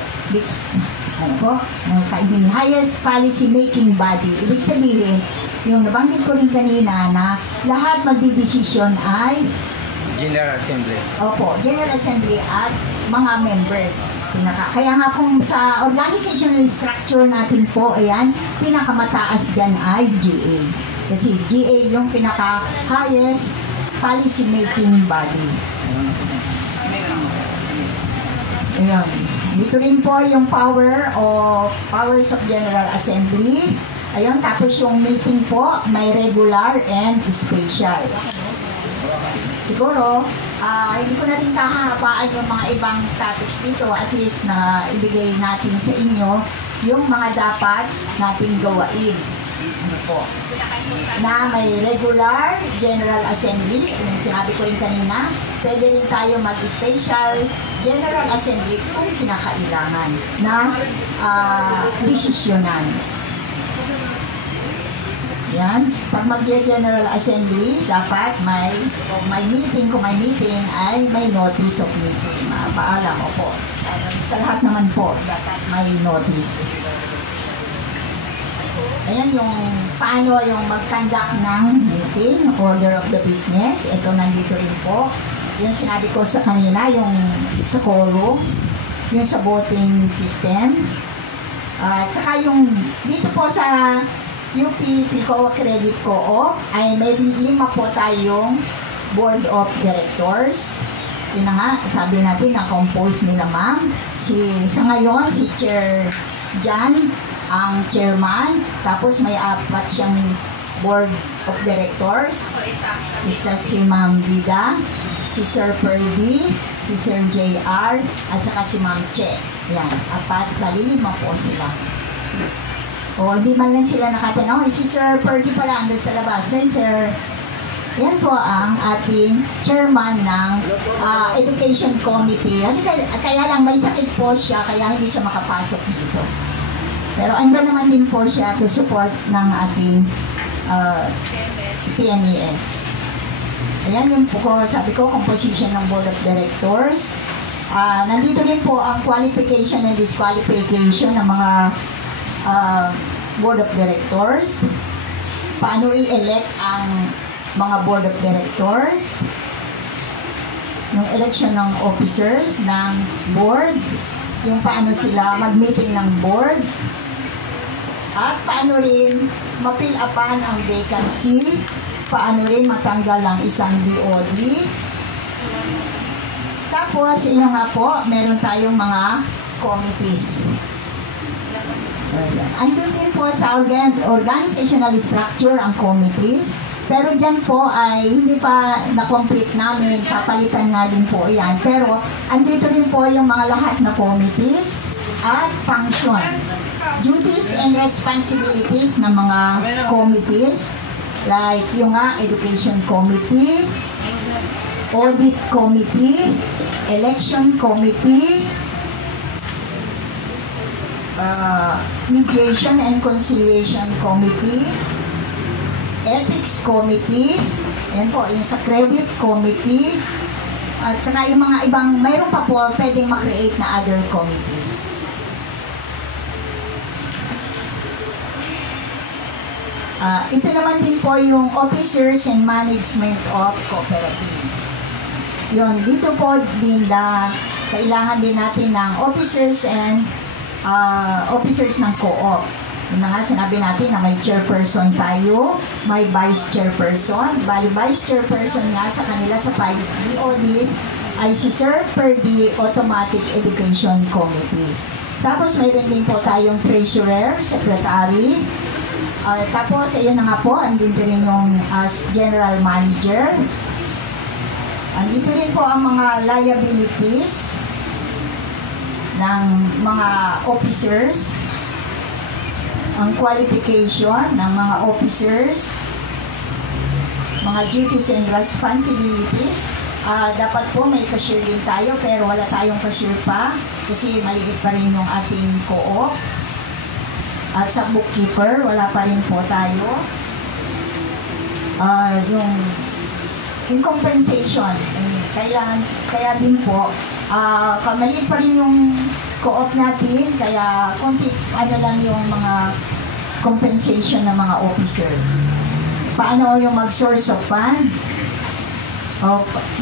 Highest policy making body. Ibig sabihin, yung nabanggit ko rin kanina na lahat magdidesisyon ay General Assembly. Opo, General Assembly at mga members. Kaya nga kung sa organizational structure natin po, ayan, pinakamataas dyan ay GA. Kasi GA yung pinaka-highest policy-making body. Ayan. Dito rin po yung powers of General Assembly. Ayun, tapos yung meeting po, may regular and special. Siguro, hindi ko na rin kahahabaan yung mga ibang topics dito, at least na ibigay natin sa inyo yung mga dapat natin gawain. Ano po? Na may regular General Assembly, yung sinabi ko rin kanina, pwede rin tayo mag-special General Assembly kung kinakailangan na desisyonan. Yan. Pag mag-General Assembly, dapat may meeting. Kung may meeting, ay may notice of meeting. Paalam o po. Sa lahat naman po, dapat may notice. Ayan yung paano yung mag-conduct ng meeting, order of the business. Ito nandito rin po. Yung sinabi ko sa kanina, yung sa quorum, yung sa voting system. Tsaka yung dito po sa UP Pilcoa Credit Co-op ay may 5 po tayong board of directors. Yun na nga, sabi natin na compose nila ma'am. Sa ngayon, si Chair Jan ang chairman, tapos may 4 siyang board of directors. Isa si Ma'am Vida, si Sir Perdy, si Sir JR, at saka si Ma'am Che. Yan, 4, bali 5 po sila. O, hindi man lang sila nakatanaw. Si Sir Perdy pala andun sa labas. Sir, yan po ang ating chairman ng Education Committee. Kaya lang may sakit po siya, kaya hindi siya makapasok dito. Pero andun naman din po siya to support ng ating PNES. Ayan yung po, sabi ko, composition ng Board of Directors. Nandito din po ang qualification and disqualification ng mga Board of Directors. Paano i-elect ang mga Board of Directors. Yung election ng officers ng board. Yung paano sila mag-meeting ng board. At paano rin mapil-upan ang vacancy, paano rin matanggal ang isang BOD. Tapos, yun nga po, meron tayong mga committees. Andun din po sa organizational structure ang committees, pero dyan po ay hindi pa na-complete namin, papalitan nga din po yan. Pero andito rin po yung mga lahat na committees at function. Duties and responsibilities ng mga committees, like yung Education Committee, Audit Committee, Election Committee, Mediation and Conciliation Committee, Ethics Committee, yan po, yung sa Credit Committee, at saka yung mga ibang, mayroon pa po pwedeng makreate na other committees. Ito naman din po yung Officers and Management of Cooperative. Yun, dito po din kailangan din natin ng officers and officers ng co-op. Yung nga sinabi natin na may chairperson tayo, may vice chairperson. Bali, vice chairperson nga sa kanila sa 5 BODs ICSER per the Automatic Education Committee. Tapos mayroon din po tayong treasurer, secretary. Tapos ayun na nga po, andito rin yung as general manager. Andito rin po ang mga liabilities ng mga officers, ang qualification ng mga officers, mga duties and responsibilities. Dapat po may cashier din tayo pero wala tayong cashier pa kasi maliit pa rin yung ating co-op. At sa bookkeeper, wala pa rin po tayo. Yung compensation, kaya din po, maliit pa rin yung co-op natin, kaya konti, lang yung mga compensation ng mga officers. Paano yung mag-source of fund?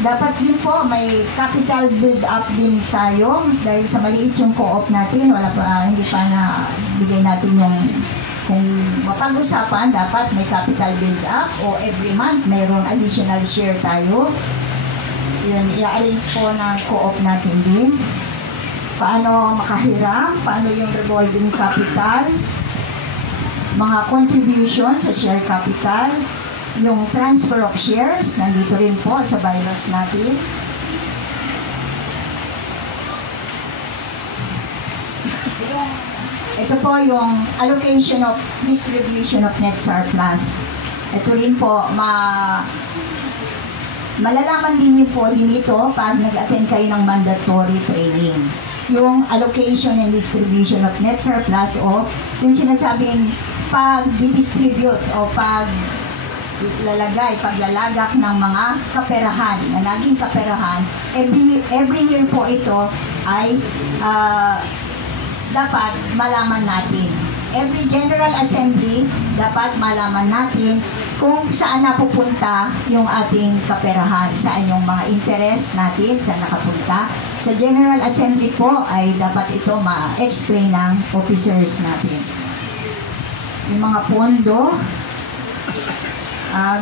Dapat din po may capital build-up din tayo dahil sa maliit yung co-op natin, hindi pa na bigay natin yung kung mapag-usapan, dapat may capital build-up o every month mayroon additional share tayo. Yun, i-arrange po ng co-op natin din. Paano makahiram, paano yung revolving capital, mga contribution sa share capital, yung transfer of shares, nandito rin po sa bylaws natin. Ito po yung allocation of distribution of net surplus. Ito rin po, malalaman din niyo po din ito pag nag-attend kayo ng mandatory training. Yung allocation and distribution of net surplus o yung sinasabing pag-distribute o paglalagak ng mga kaperahan, na naging kaperahan, every year po ito ay dapat malaman natin. Every General Assembly, dapat malaman natin kung saan napupunta yung ating kaperahan, saan yung mga interest natin, saan nakapunta. Sa General Assembly po ay dapat ito ma-explain ng officers natin. Yung mga pondo,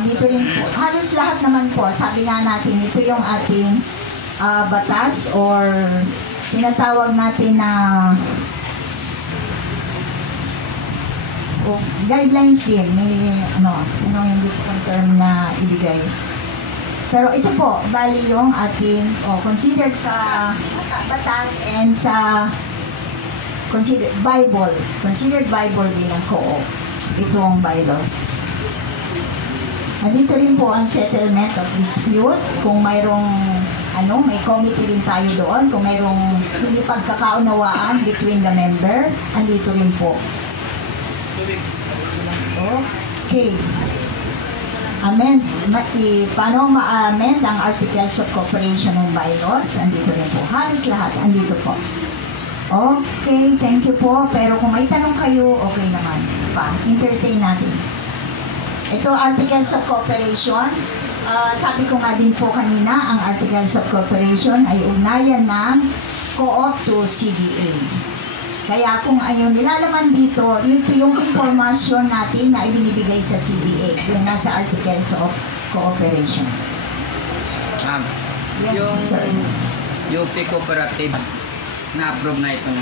dito rin po. Halos lahat naman po, sabi nga natin, ito yung ating batas or tinatawag natin na guidelines din. May ano yung gusto kong term na ibigay. Pero ito po, bali yung ating considered sa batas and sa considered Bible din ang co-op. Itong bylaws. Nandito rin po ang settlement of dispute. Kung mayroong may committee rin tayo doon. Kung mayroong hindi pagkakaunawaan between the member, andito rin po. Okay. Amend. Paano ma-amend ang Articles of Cooperation and Bylaws? Andito rin po. Halos lahat. Andito po. Okay, thank you po. Pero kung may tanong kayo, okay naman. Entertain natin. Ito, Articles of Cooperation. Sabi ko nga din po kanina, ang Articles of Cooperation ay ugnayan ng co-op to CDA. Kaya kung ano nilalaman dito, ito yung information natin na ibinibigay sa CDA, yung nasa Articles of Cooperation. Yes, yung sir. UP Cooperative, na-approve na ito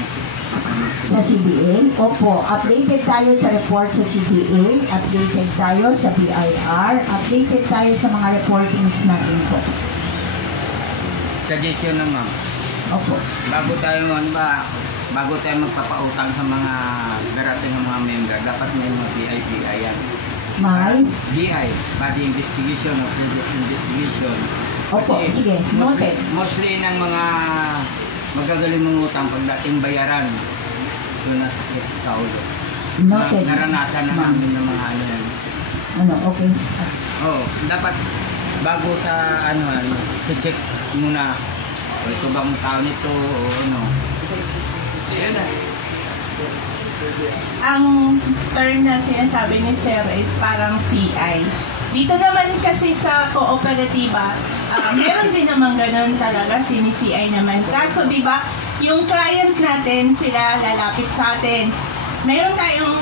sa CBA. Opo, updated tayo sa report sa CBA, updated tayo sa BIR, updated tayo sa mga reportings natin po. Suggestion naman. Opo. Bago tayo magpapautang sa mga darating ng mga member, dapat may mga BI yan. May? BI, Body Investigation of Investigation. Opo, sige, noted. Mostly ng mga magagaling mong utang pagdating bayaran. Ito na sa ulo. Noted. Naranasan na namin ng mga yan. Okay. Dapat bago sa check muna. Ito bang tao nito o ano. Ang term na sinasabi ni Sir is parang CI. Dito naman kasi sa kooperatiba, meron din naman ganun talaga, CI naman. Kaso di ba yung client natin, sila lalapit sa atin. Meron tayong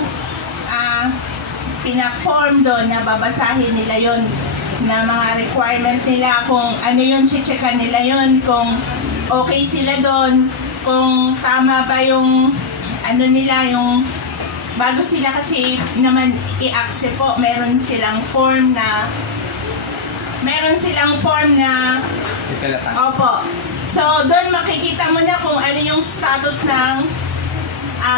pina-form doon na babasahin nila yon na mga requirement nila, kung ano yun, checkan nila yun, kung okay sila doon, kung tama ba yung ano nila, yung bago sila kasi naman i-accept po, meron silang form na opo. So, doon makikita mo na kung ano yung status ng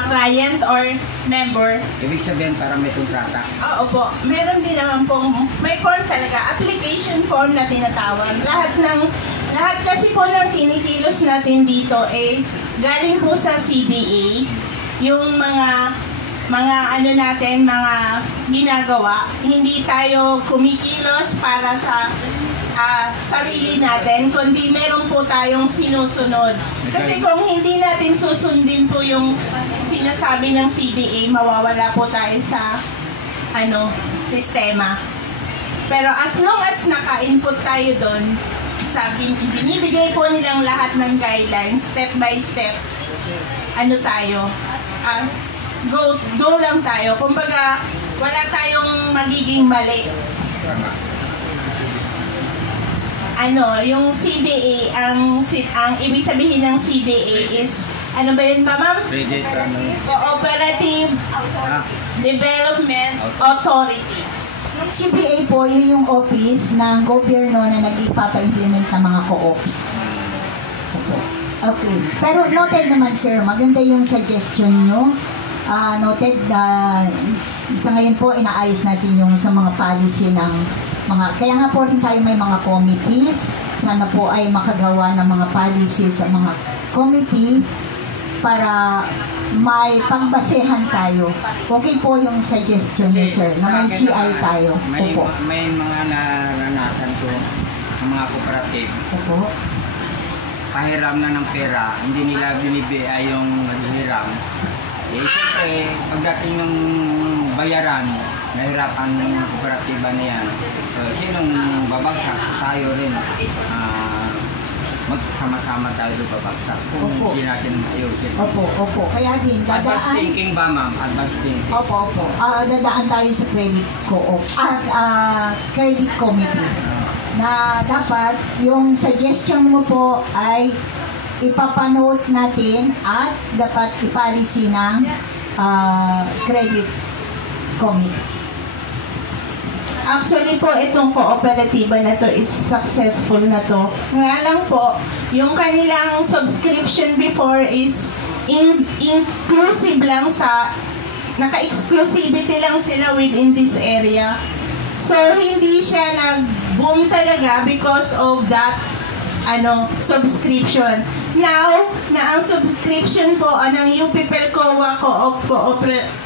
client or member. Ibig sabihin para may kontrata. Oo po. Meron din naman pong, may form talaga, application form na tinatawag. Lahat kasi po ng kinikilos natin dito galing po sa CDA. Yung mga ano natin, mga ginagawa. Hindi tayo kumikilos para sa sarili natin, kundi meron po tayong sinusunod. Kasi kung hindi natin susundin po yung sinasabi ng CDA, mawawala po tayo sa sistema. Pero as long as naka-input tayo doon, binibigay po nilang lahat ng guidelines, step by step, go lang tayo. Kumbaga, wala tayong magiging mali. Yung CDA, ang ibig sabihin ng CDA is, ano ba yun ba, ma'am? Cooperative Development Authority. Yung CDA po, yun yung office ng gobyerno na nag-ipapa-implement ng mga co-ops. Okay. Pero noted naman, sir, maganda yung suggestion nyo. Noted, sa ngayon po, inaayos natin yung sa mga policy ng kaya nga po rin tayo may mga committees. Sana po ay makagawa ng mga policy sa mga committee para may pangbasehan tayo. Okay po yung suggestion niyo, sir, na may CI tayo. Opo. May mga naranasan ko ng mga kooperative. Opo. Pahiram na ng pera, hindi nila binibigay yung hiram. Siyempre, pagdating ng bayaran, nahirapan ng kooperatiba na yan. Sinong babagsak? Tayo rin. Magsama-sama tayo doon babagsak. Kung hindi natin ayusin. Opo. Kaya din, dadaan. Advance thinking ba, ma'am? Advance thinking. Opo. Dadaan tayo sa credit co-op. Credit committee. Na dapat, yung suggestion mo po ay ipapanote natin at dapat ipolicy ng credit committee. Actually po, itong kooperatiba na to is successful na to. Nga lang po, yung kanilang subscription before is inclusive lang naka-exclusivity lang sila within this area. So, hindi siya nag-boom talaga because of that subscription. Now, na ang subscription po ng UP Pelcoa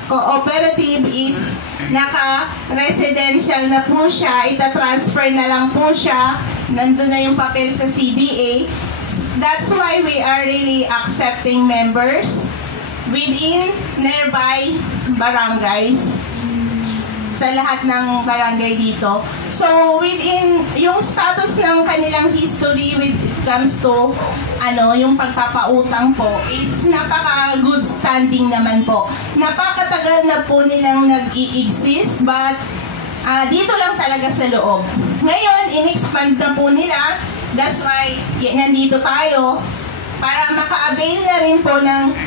Cooperative is naka-residential na po siya, ita-transfer na lang po siya, nandun na yung papel sa CDA. That's why we are really accepting members within nearby barangays, sa lahat ng barangay dito. So, within yung status ng kanilang history when it comes to yung pagpapautang po is napaka-good standing naman po. Napakatagal na po nilang nag-i-exist, but dito lang talaga sa loob. Ngayon, in-expand na po nila. That's why nandito tayo para maka-avail na rin po ng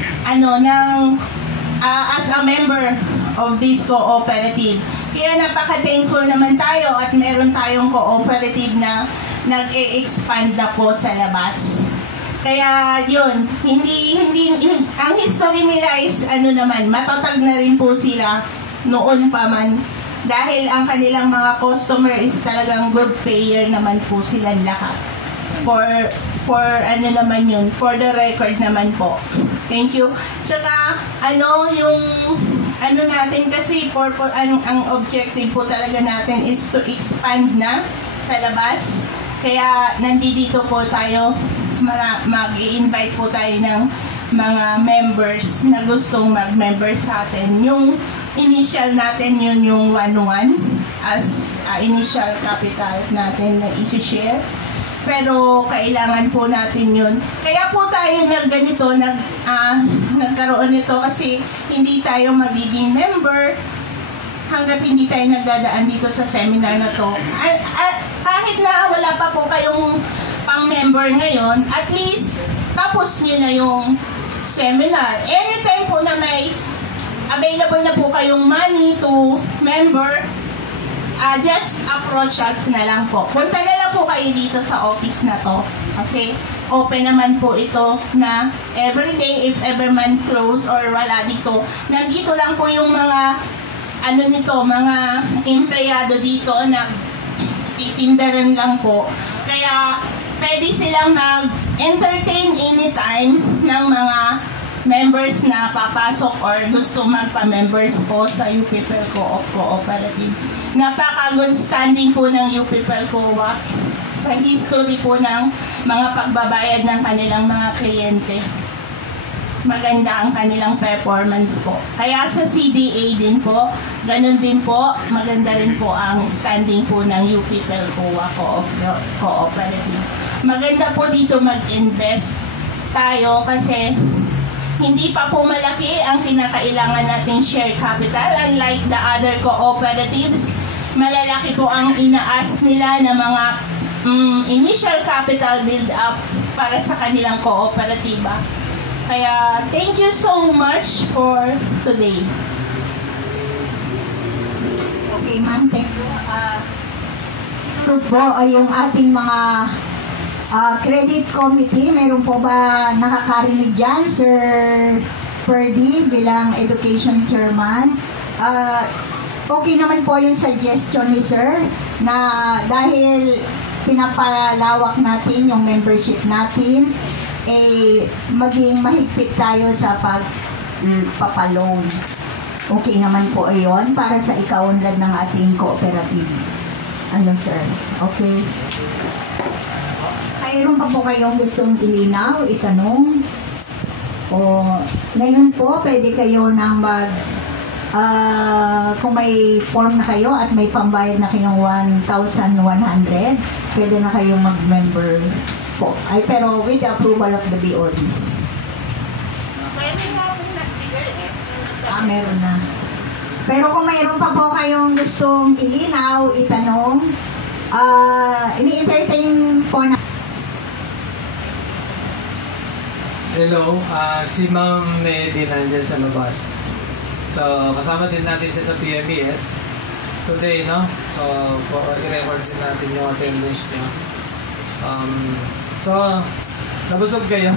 as a member of this cooperative. Kaya napaka-thankful naman tayo at meron tayong cooperative na nag-e-expand na po sa labas. Kaya yun, hindi ang history nila is matatag na rin po sila noon pa man. Dahil ang kanilang mga customer is talagang good payer naman po silang lahat. For naman yun, for the record naman po. Thank you. Tsaka, yung natin kasi, ang objective po talaga natin is to expand na sa labas. Kaya, nandito po tayo, mag-i-invite po tayo ng mga members na gustong mag-member sa atin. Yung initial natin, yun yung 1-1 as initial capital natin na isi-share. Pero kailangan po natin yun. Kaya po tayo nagkaroon nito kasi hindi tayo magiging member hanggat hindi tayo nagdadaan dito sa seminar na to. kahit na wala pa po kayong pang-member ngayon, at least tapos nyo na yung seminar. Anytime po na may available na po kayong money to member, just approach us na lang po. Punta na lang po kayo dito sa office na to. Kasi open naman po ito na everyday, if ever man close or wala dito. Nandito lang po yung mga mga empleyado dito na titindaran lang po. Kaya pwede silang mag-entertain anytime ng mga members na papasok or gusto magpa-members po sa UP Philco Cooperative. Napaka-good standing po ng UP Philco sa history po ng mga pagbabayad ng kanilang mga kliyente. Maganda ang kanilang performance po. Kaya sa CDA din po, ganun din po, maganda rin po ang standing po ng UP Philco Cooperative. Maganda po dito mag-invest tayo kasi hindi pa po malaki ang kinakailangan nating share capital. Unlike the other cooperatives, malalaki po ang inaas nila na mga initial capital build-up para sa kanilang kooperatiba. Kaya thank you so much for today. Okay, ma'am. Thank you. Ito po ay yung ating mga credit committee. Meron po ba nakakarinig dyan, Sir Ferdy, bilang education chairman? Okay naman po yung suggestion ni Sir na dahil pinapalawak natin yung membership natin, maging mahigpit tayo sa pagpapaloan. Okay naman po ayon para sa ikaunlad ng ating cooperative. Ano, Sir? Okay. Mayroon pa po kayong gustong ilinaw, itanong? O ngayon po, pwede kayo nang kung may form na kayo at may pambayad na kayong 1,100, pwede na kayong mag-member po. Pero with the approval of the BODs. Meron na. Pero kung mayroon pa po kayong gustong ilinaw, itanong, ini-entertain po na. Hello, si Ma'am Medi nandiyan sa labas. So, kasama din natin siya sa PMES today, no? So, i-record din natin yung attendance niya. So, nabusog kayo.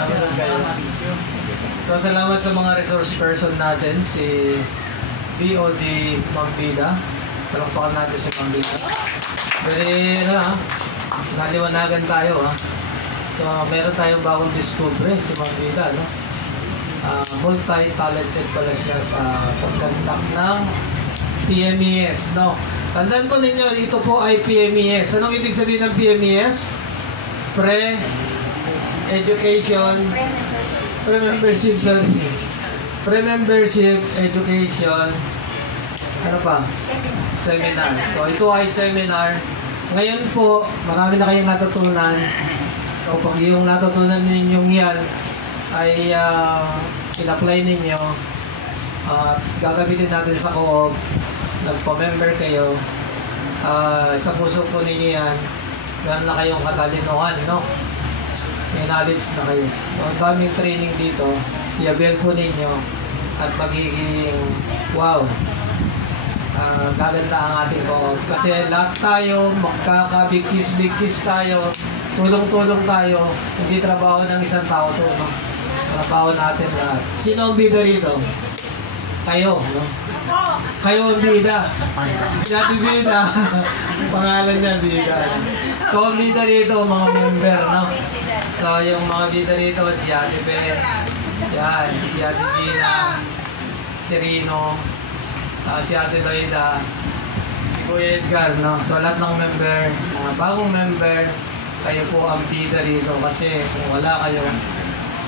Nabusog kayo. So, salamat sa mga resource person natin, si BOD Ma'am Bida. Talakpakan natin si Ma'am Bida. Very, naliwanagan tayo, ha? So, meron tayong bagong discovery, si Ma'am Bida, no? Multi-talented pala siya sa pagkandak ng PMES, no? Tandaan po ninyo, ito po ay PMES. Anong ibig sabihin ng PMES? Pre-Education Pre-Membership Service. Pre-Membership Education ano pa? Seminar. So, ito ay seminar. Ngayon po, marami na kayong natutunan. So, pag yung natutunan ninyong yan ay in-apply ninyo at gagamitin natin sa co-op, nagpa-member kayo, sa puso po ninyo yan, meron na kayong katalinuhan, no? May knowledge na kayo. So, ang daming training dito, i-avail po ninyo at magiging wow, gaganda ang ating co-op. Kasi lahat tayo, magkakabigkis-bigkis tayo, tulong-tulong tayo, hindi trabaho ng isang tao to, no? Trabaho natin lahat. Sino ang bida rito? Kayo, no? Kayo ang bida. Si Ate Bida. Pangalan niya, Bida. So, ang bida rito, mga member, no? So, yung mga bida rito, si Ate Beth, yan, si Ate Gina, si Rino, si Ate Loida, si Kuya Edgar, no? So, lahat ng member, mga bagong member, kayo po ang bida rito kasi kung wala kayo,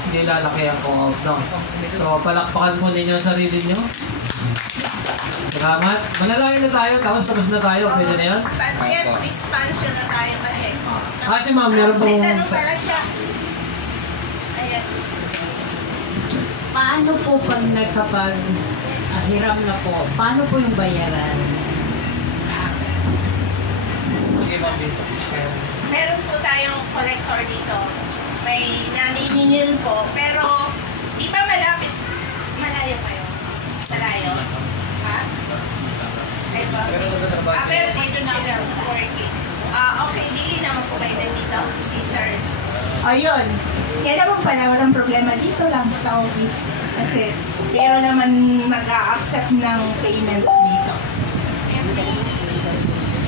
hindi lalaki ang co-op, no? So, palakpakan po ninyo ang sarili nyo. Salamat. Manalangin na tayo, tapos na tayo. Pwede na yun? Yes, expansion na tayo kasi. Si ma'am, meron pong... May tanong pala siya. Yes. Paano po pag hiram na po, paano po yung bayaran? Meron po tayong collector dito. May naniningil po, pero di ba malapit? Malayo kayo? Malayo? Ha? Ay ba? Pero dito sila working. Okay, dili naman po kayo dito, si Sir. Ayun. Kaya naman pala, walang problema dito lang sa office. Kasi pero naman mag-a-accept ng payments dito.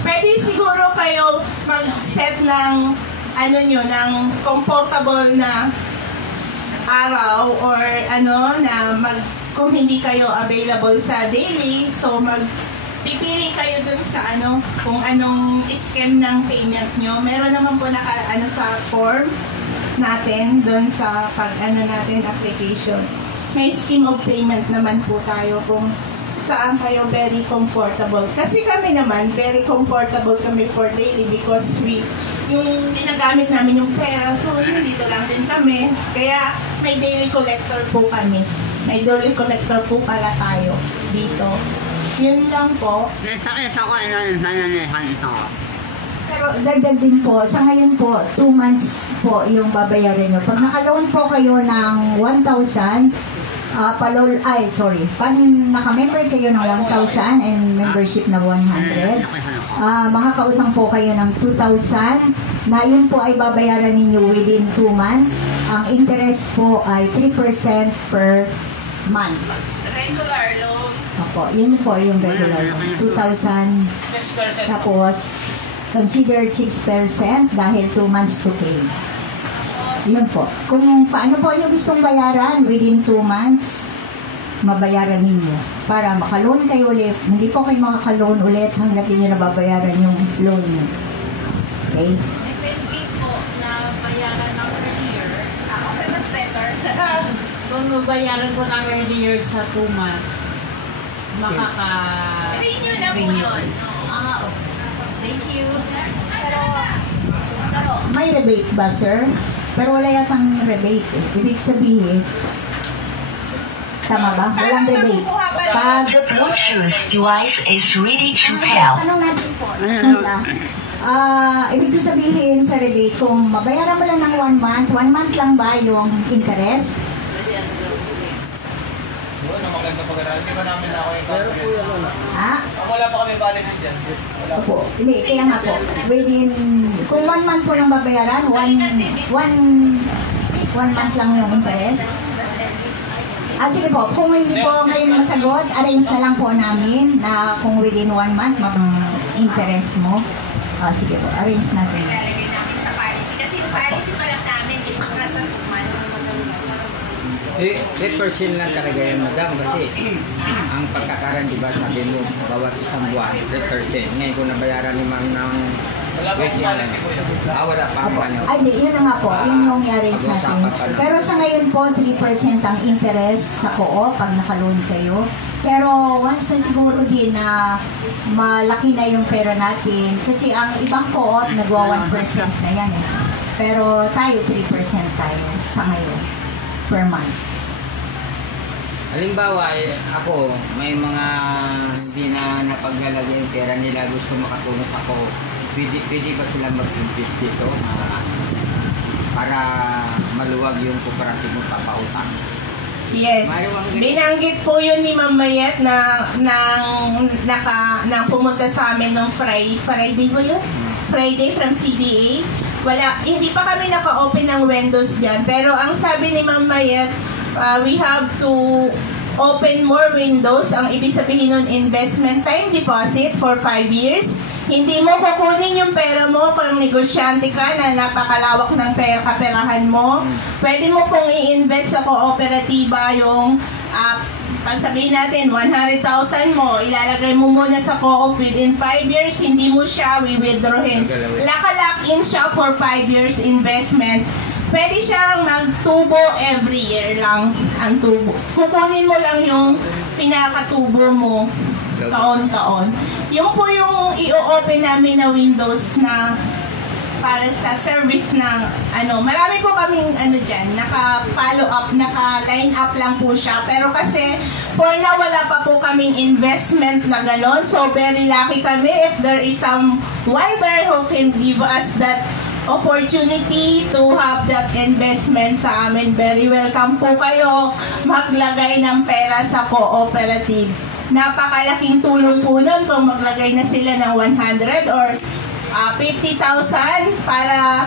Pwede siguro kayo mag-set ng ng comfortable na araw or kung hindi kayo available sa daily, so pipili kayo dun sa kung anong scheme ng payment nyo. Meron naman po sa form natin dun sa natin application. May scheme of payment naman po tayo kung saan kayo very comfortable. Kasi kami naman, very comfortable kami for daily because yung ginagamit namin yung pera, so dito lang din kami. Kaya may daily collector po kami. May daily collector po pala tayo dito. Yun lang po. Sakit ako nananahan ito. Pero dagdag din po, sa ngayon po, 2 months po yung babayaran nyo. Pag naka-loan po kayo ng 1,000, pag naka-member kayo ng 1,000 and membership na 100, makakautang po kayo ng 2,000 na yun po ay babayaran ninyo within 2 months. Ang interest po ay 3% per month. Regular loan. Opo, yun po yung regular loan. 2,000. 6%. Tapos, considered 6% dahil 2 months to pay. Yun po. Kung paano po nyo gustong bayaran, within 2 months, mabayaran ninyo. Para makaloan kayo ulit. Hindi po kayo makakaloan ulit hanggang hindi nyo nababayaran yung loan nyo. Okay? Next case po, na bayaran ng earlier. Okay, that's better. Kung mabayaran po ng earlier sa 2 months, renew na po yun. Thank you. May rebate ba, sir? Pero wala yatang rebate eh. Ibig sabihin, tama ba? Walang rebate. Pag the Bluetooth device is ready to pair. Tanong natin po. Ibig sabihin sa rebate, kung mabayaran mo lang ng 1 month, 1 month lang ba yung interest? Maganda pag-aralan. Di ba namin na ako yung Ha? Wala pa kami policy dyan. Opo. Hindi, kaya nga po. Within, kung 1 month po lang babayaran, 1 month lang yung interest. Sige po, kung hindi po ngayon masagot, arrange na lang po namin na kung within 1 month, interest mo. Sige po, arrange natin. Ilalagay namin sa policy. Kasi yung policy pa lang namin is nasa 2 months. 3% lang talaga yan, madam, kasi ang pagkakaran, di ba, sabi mo, bawat isang buwan, 3%. Ngayon, kung nabayaran ni ma'am ng wala pa ang ano. Ay, di, yun na nga po. Yun yung i-arrange natin. Pero sa ngayon po, 3% ang interest sa co-op pag naka-loan kayo. Pero once na siguro din na malaki na yung pera natin, kasi ang ibang co-op nagwa 1% na yan eh. Pero tayo, 3% tayo sa ngayon per month. Halimbawa, ako, may mga hindi na napaglalagay yung pera nila, gusto makatulong ako, pwede ba sila mag-invest dito para maluwag yung kooperative mo papautang? Yes. Binanggit po yun ni Ma'am Mayet na nang pumunta sa amin nung Friday po yun? Friday from CDA. Hindi pa kami naka-open ng windows dyan. Pero ang sabi ni Ma'am Mayet, we have to open more windows. Ang ibig sabihin nun, investment time deposit for 5 years. Hindi mo kukunin yung pera mo kung negosyante ka na napakalawak ng kaperahan mo. Pwede mo pong i-invest sa kooperatiba yung pasabihin natin 100,000 mo, ilalagay mo muna sa co-op within 5 years, hindi mo siya withdrawin. Lock-in siya for 5 years investment. Pwede siyang magtubo every year lang ang tubo. Kukunin mo lang yung pinakatubo mo taon-taon. Yung po yung i-open namin na windows na para sa service ng marami po kaming dyan, naka-follow up, naka-line up lang po siya. Pero kasi for now, wala pa po kaming investment na gano'n. So very lucky kami if there is someone there who can give us that opportunity to have that investment sa amin. Very welcome po kayo maglagay ng pera sa cooperative. Napakalaking tulong po nun kung maglagay na sila ng 100 or 50,000 para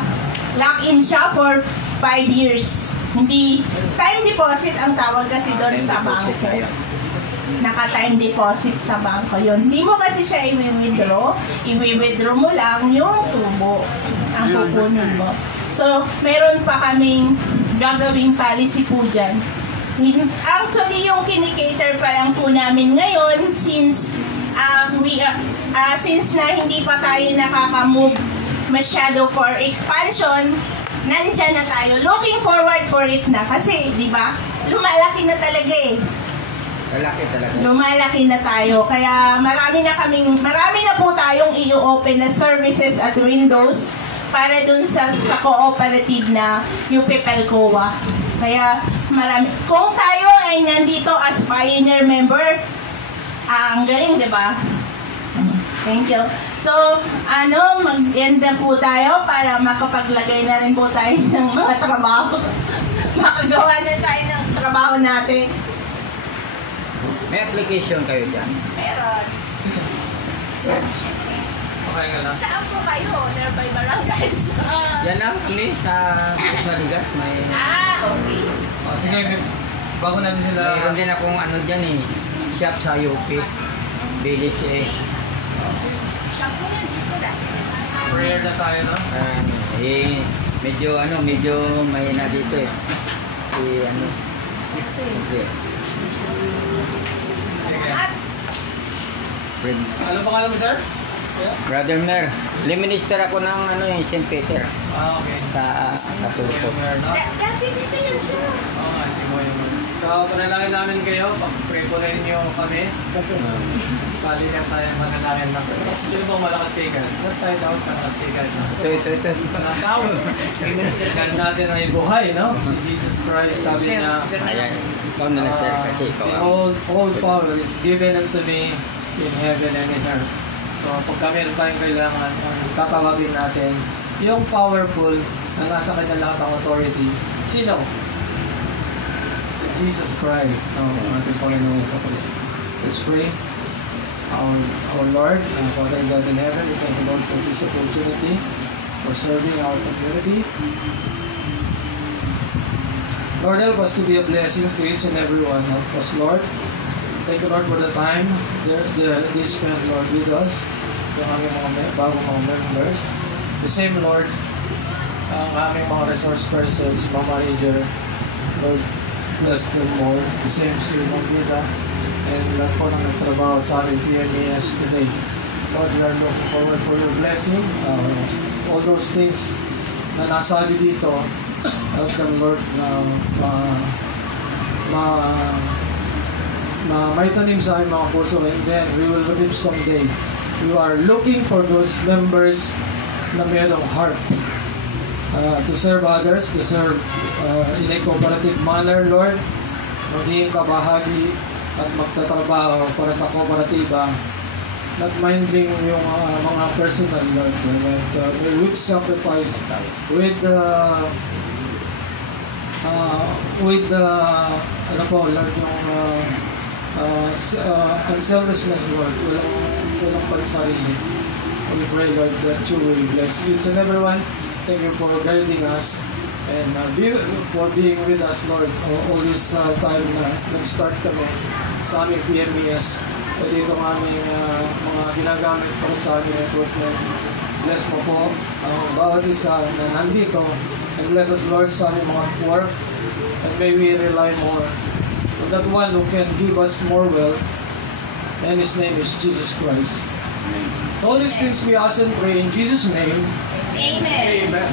lock-in siya for 5 years. Hindi, time deposit ang tawag kasi doon sa bangko. Naka-time deposit sa bangko yun. Hindi mo kasi siya i-withdraw. I-withdraw mo lang yung tubo ang kukunin mo. So, meron pa kaming gagawing policy po dyan. Actually, yung kinikater pa lang po namin ngayon since since na hindi pa tayo nakaka-move masyado for expansion, nandyan na tayo. Looking forward for it na. Kasi, di ba, lumalaki na talaga eh. Lumalaki na tayo. Kaya marami na po tayong i-open na services at windows para dun sa cooperative na UP Pelcoa. Kaya marami. Kung tayo ay nandito as pioneer member, ang galing, di ba? Thank you. So, mag-end na po tayo para makapaglagay na rin po tayo ng mga trabaho. Makagawa na tayo ng trabaho natin. May application kayo dyan? Meron. Okay ka lang. Saan po kayo? Nearby barangays? Yan lang kami sa Ligas. May... okay. Sige, bago natin sila... Mayroon din akong dyan shop sa UP. Village Shop ko yan, dito na. Prayer na tayo, no? Medyo mahina dito eh. Okay. Sige. Ano pangalan mo, sir? Yeah. Brother Mer, liminister ako ng St. Peter. Okay. Sa Tulpo. Dati dito yan siya. Si Boy Mer. So, panalangin namin kayo. Pag-pray po rin nyo kami. Pali lang tayo panalangin na. Sino bang malakas kay God? Ba't tayo daw malakas kay God? Ito. God natin ay buhay, no? Si Jesus Christ, sabi niya, Ayan. Ikaw na sir kasi ikaw. All power is given unto me in heaven and in earth. So, pag meron tayong kailangan, tatawagin natin yung powerful na nasa kanya lahat ang authority. Sino? Si Jesus Christ. Ating Panginoon sa Kristo. Let's pray. Our Lord, Father God in heaven, we thank you, Lord, for this opportunity, for serving our community. Lord, help us to be a blessing to each and every one. Help us, Lord. Thank you, Lord, for the time they spent, Lord, with us. Yung aming mga bagong mga members. The same, Lord, ang aming mga resource persons, mga manager, Lord, bless them more. The same, si Mambita, and Lord po nang nagtrabaho sa aming PMES today. Lord, we are looking forward for your blessing. All those things na nasabi dito, help them, Lord, na maitanim sa aming mga puso, and then we will reach someday. We are looking for those members na mayroong heart to serve others, to serve in a cooperative manner, Lord. Maging kabahagi at magtatrabaho para sa kooperatiba, not minding yung mga personal, Lord, with sacrifice, with Lord, yung unselfishness, Lord, walang pansarili. We pray, Lord, that you will bless each and everyone. Thank you for guiding us and for being with us, Lord, all this time na nag-start kami sa aming PMES. At ito ang aming mga ginagamit para sa aming equipment. Bless mo po ang bawat isa na nandito. And bless us, Lord, sa aming mga work. And may we rely more on that one who can give us more wealth. And His name is Jesus Christ. All these things we ask and pray in Jesus' name. Amen. Amen.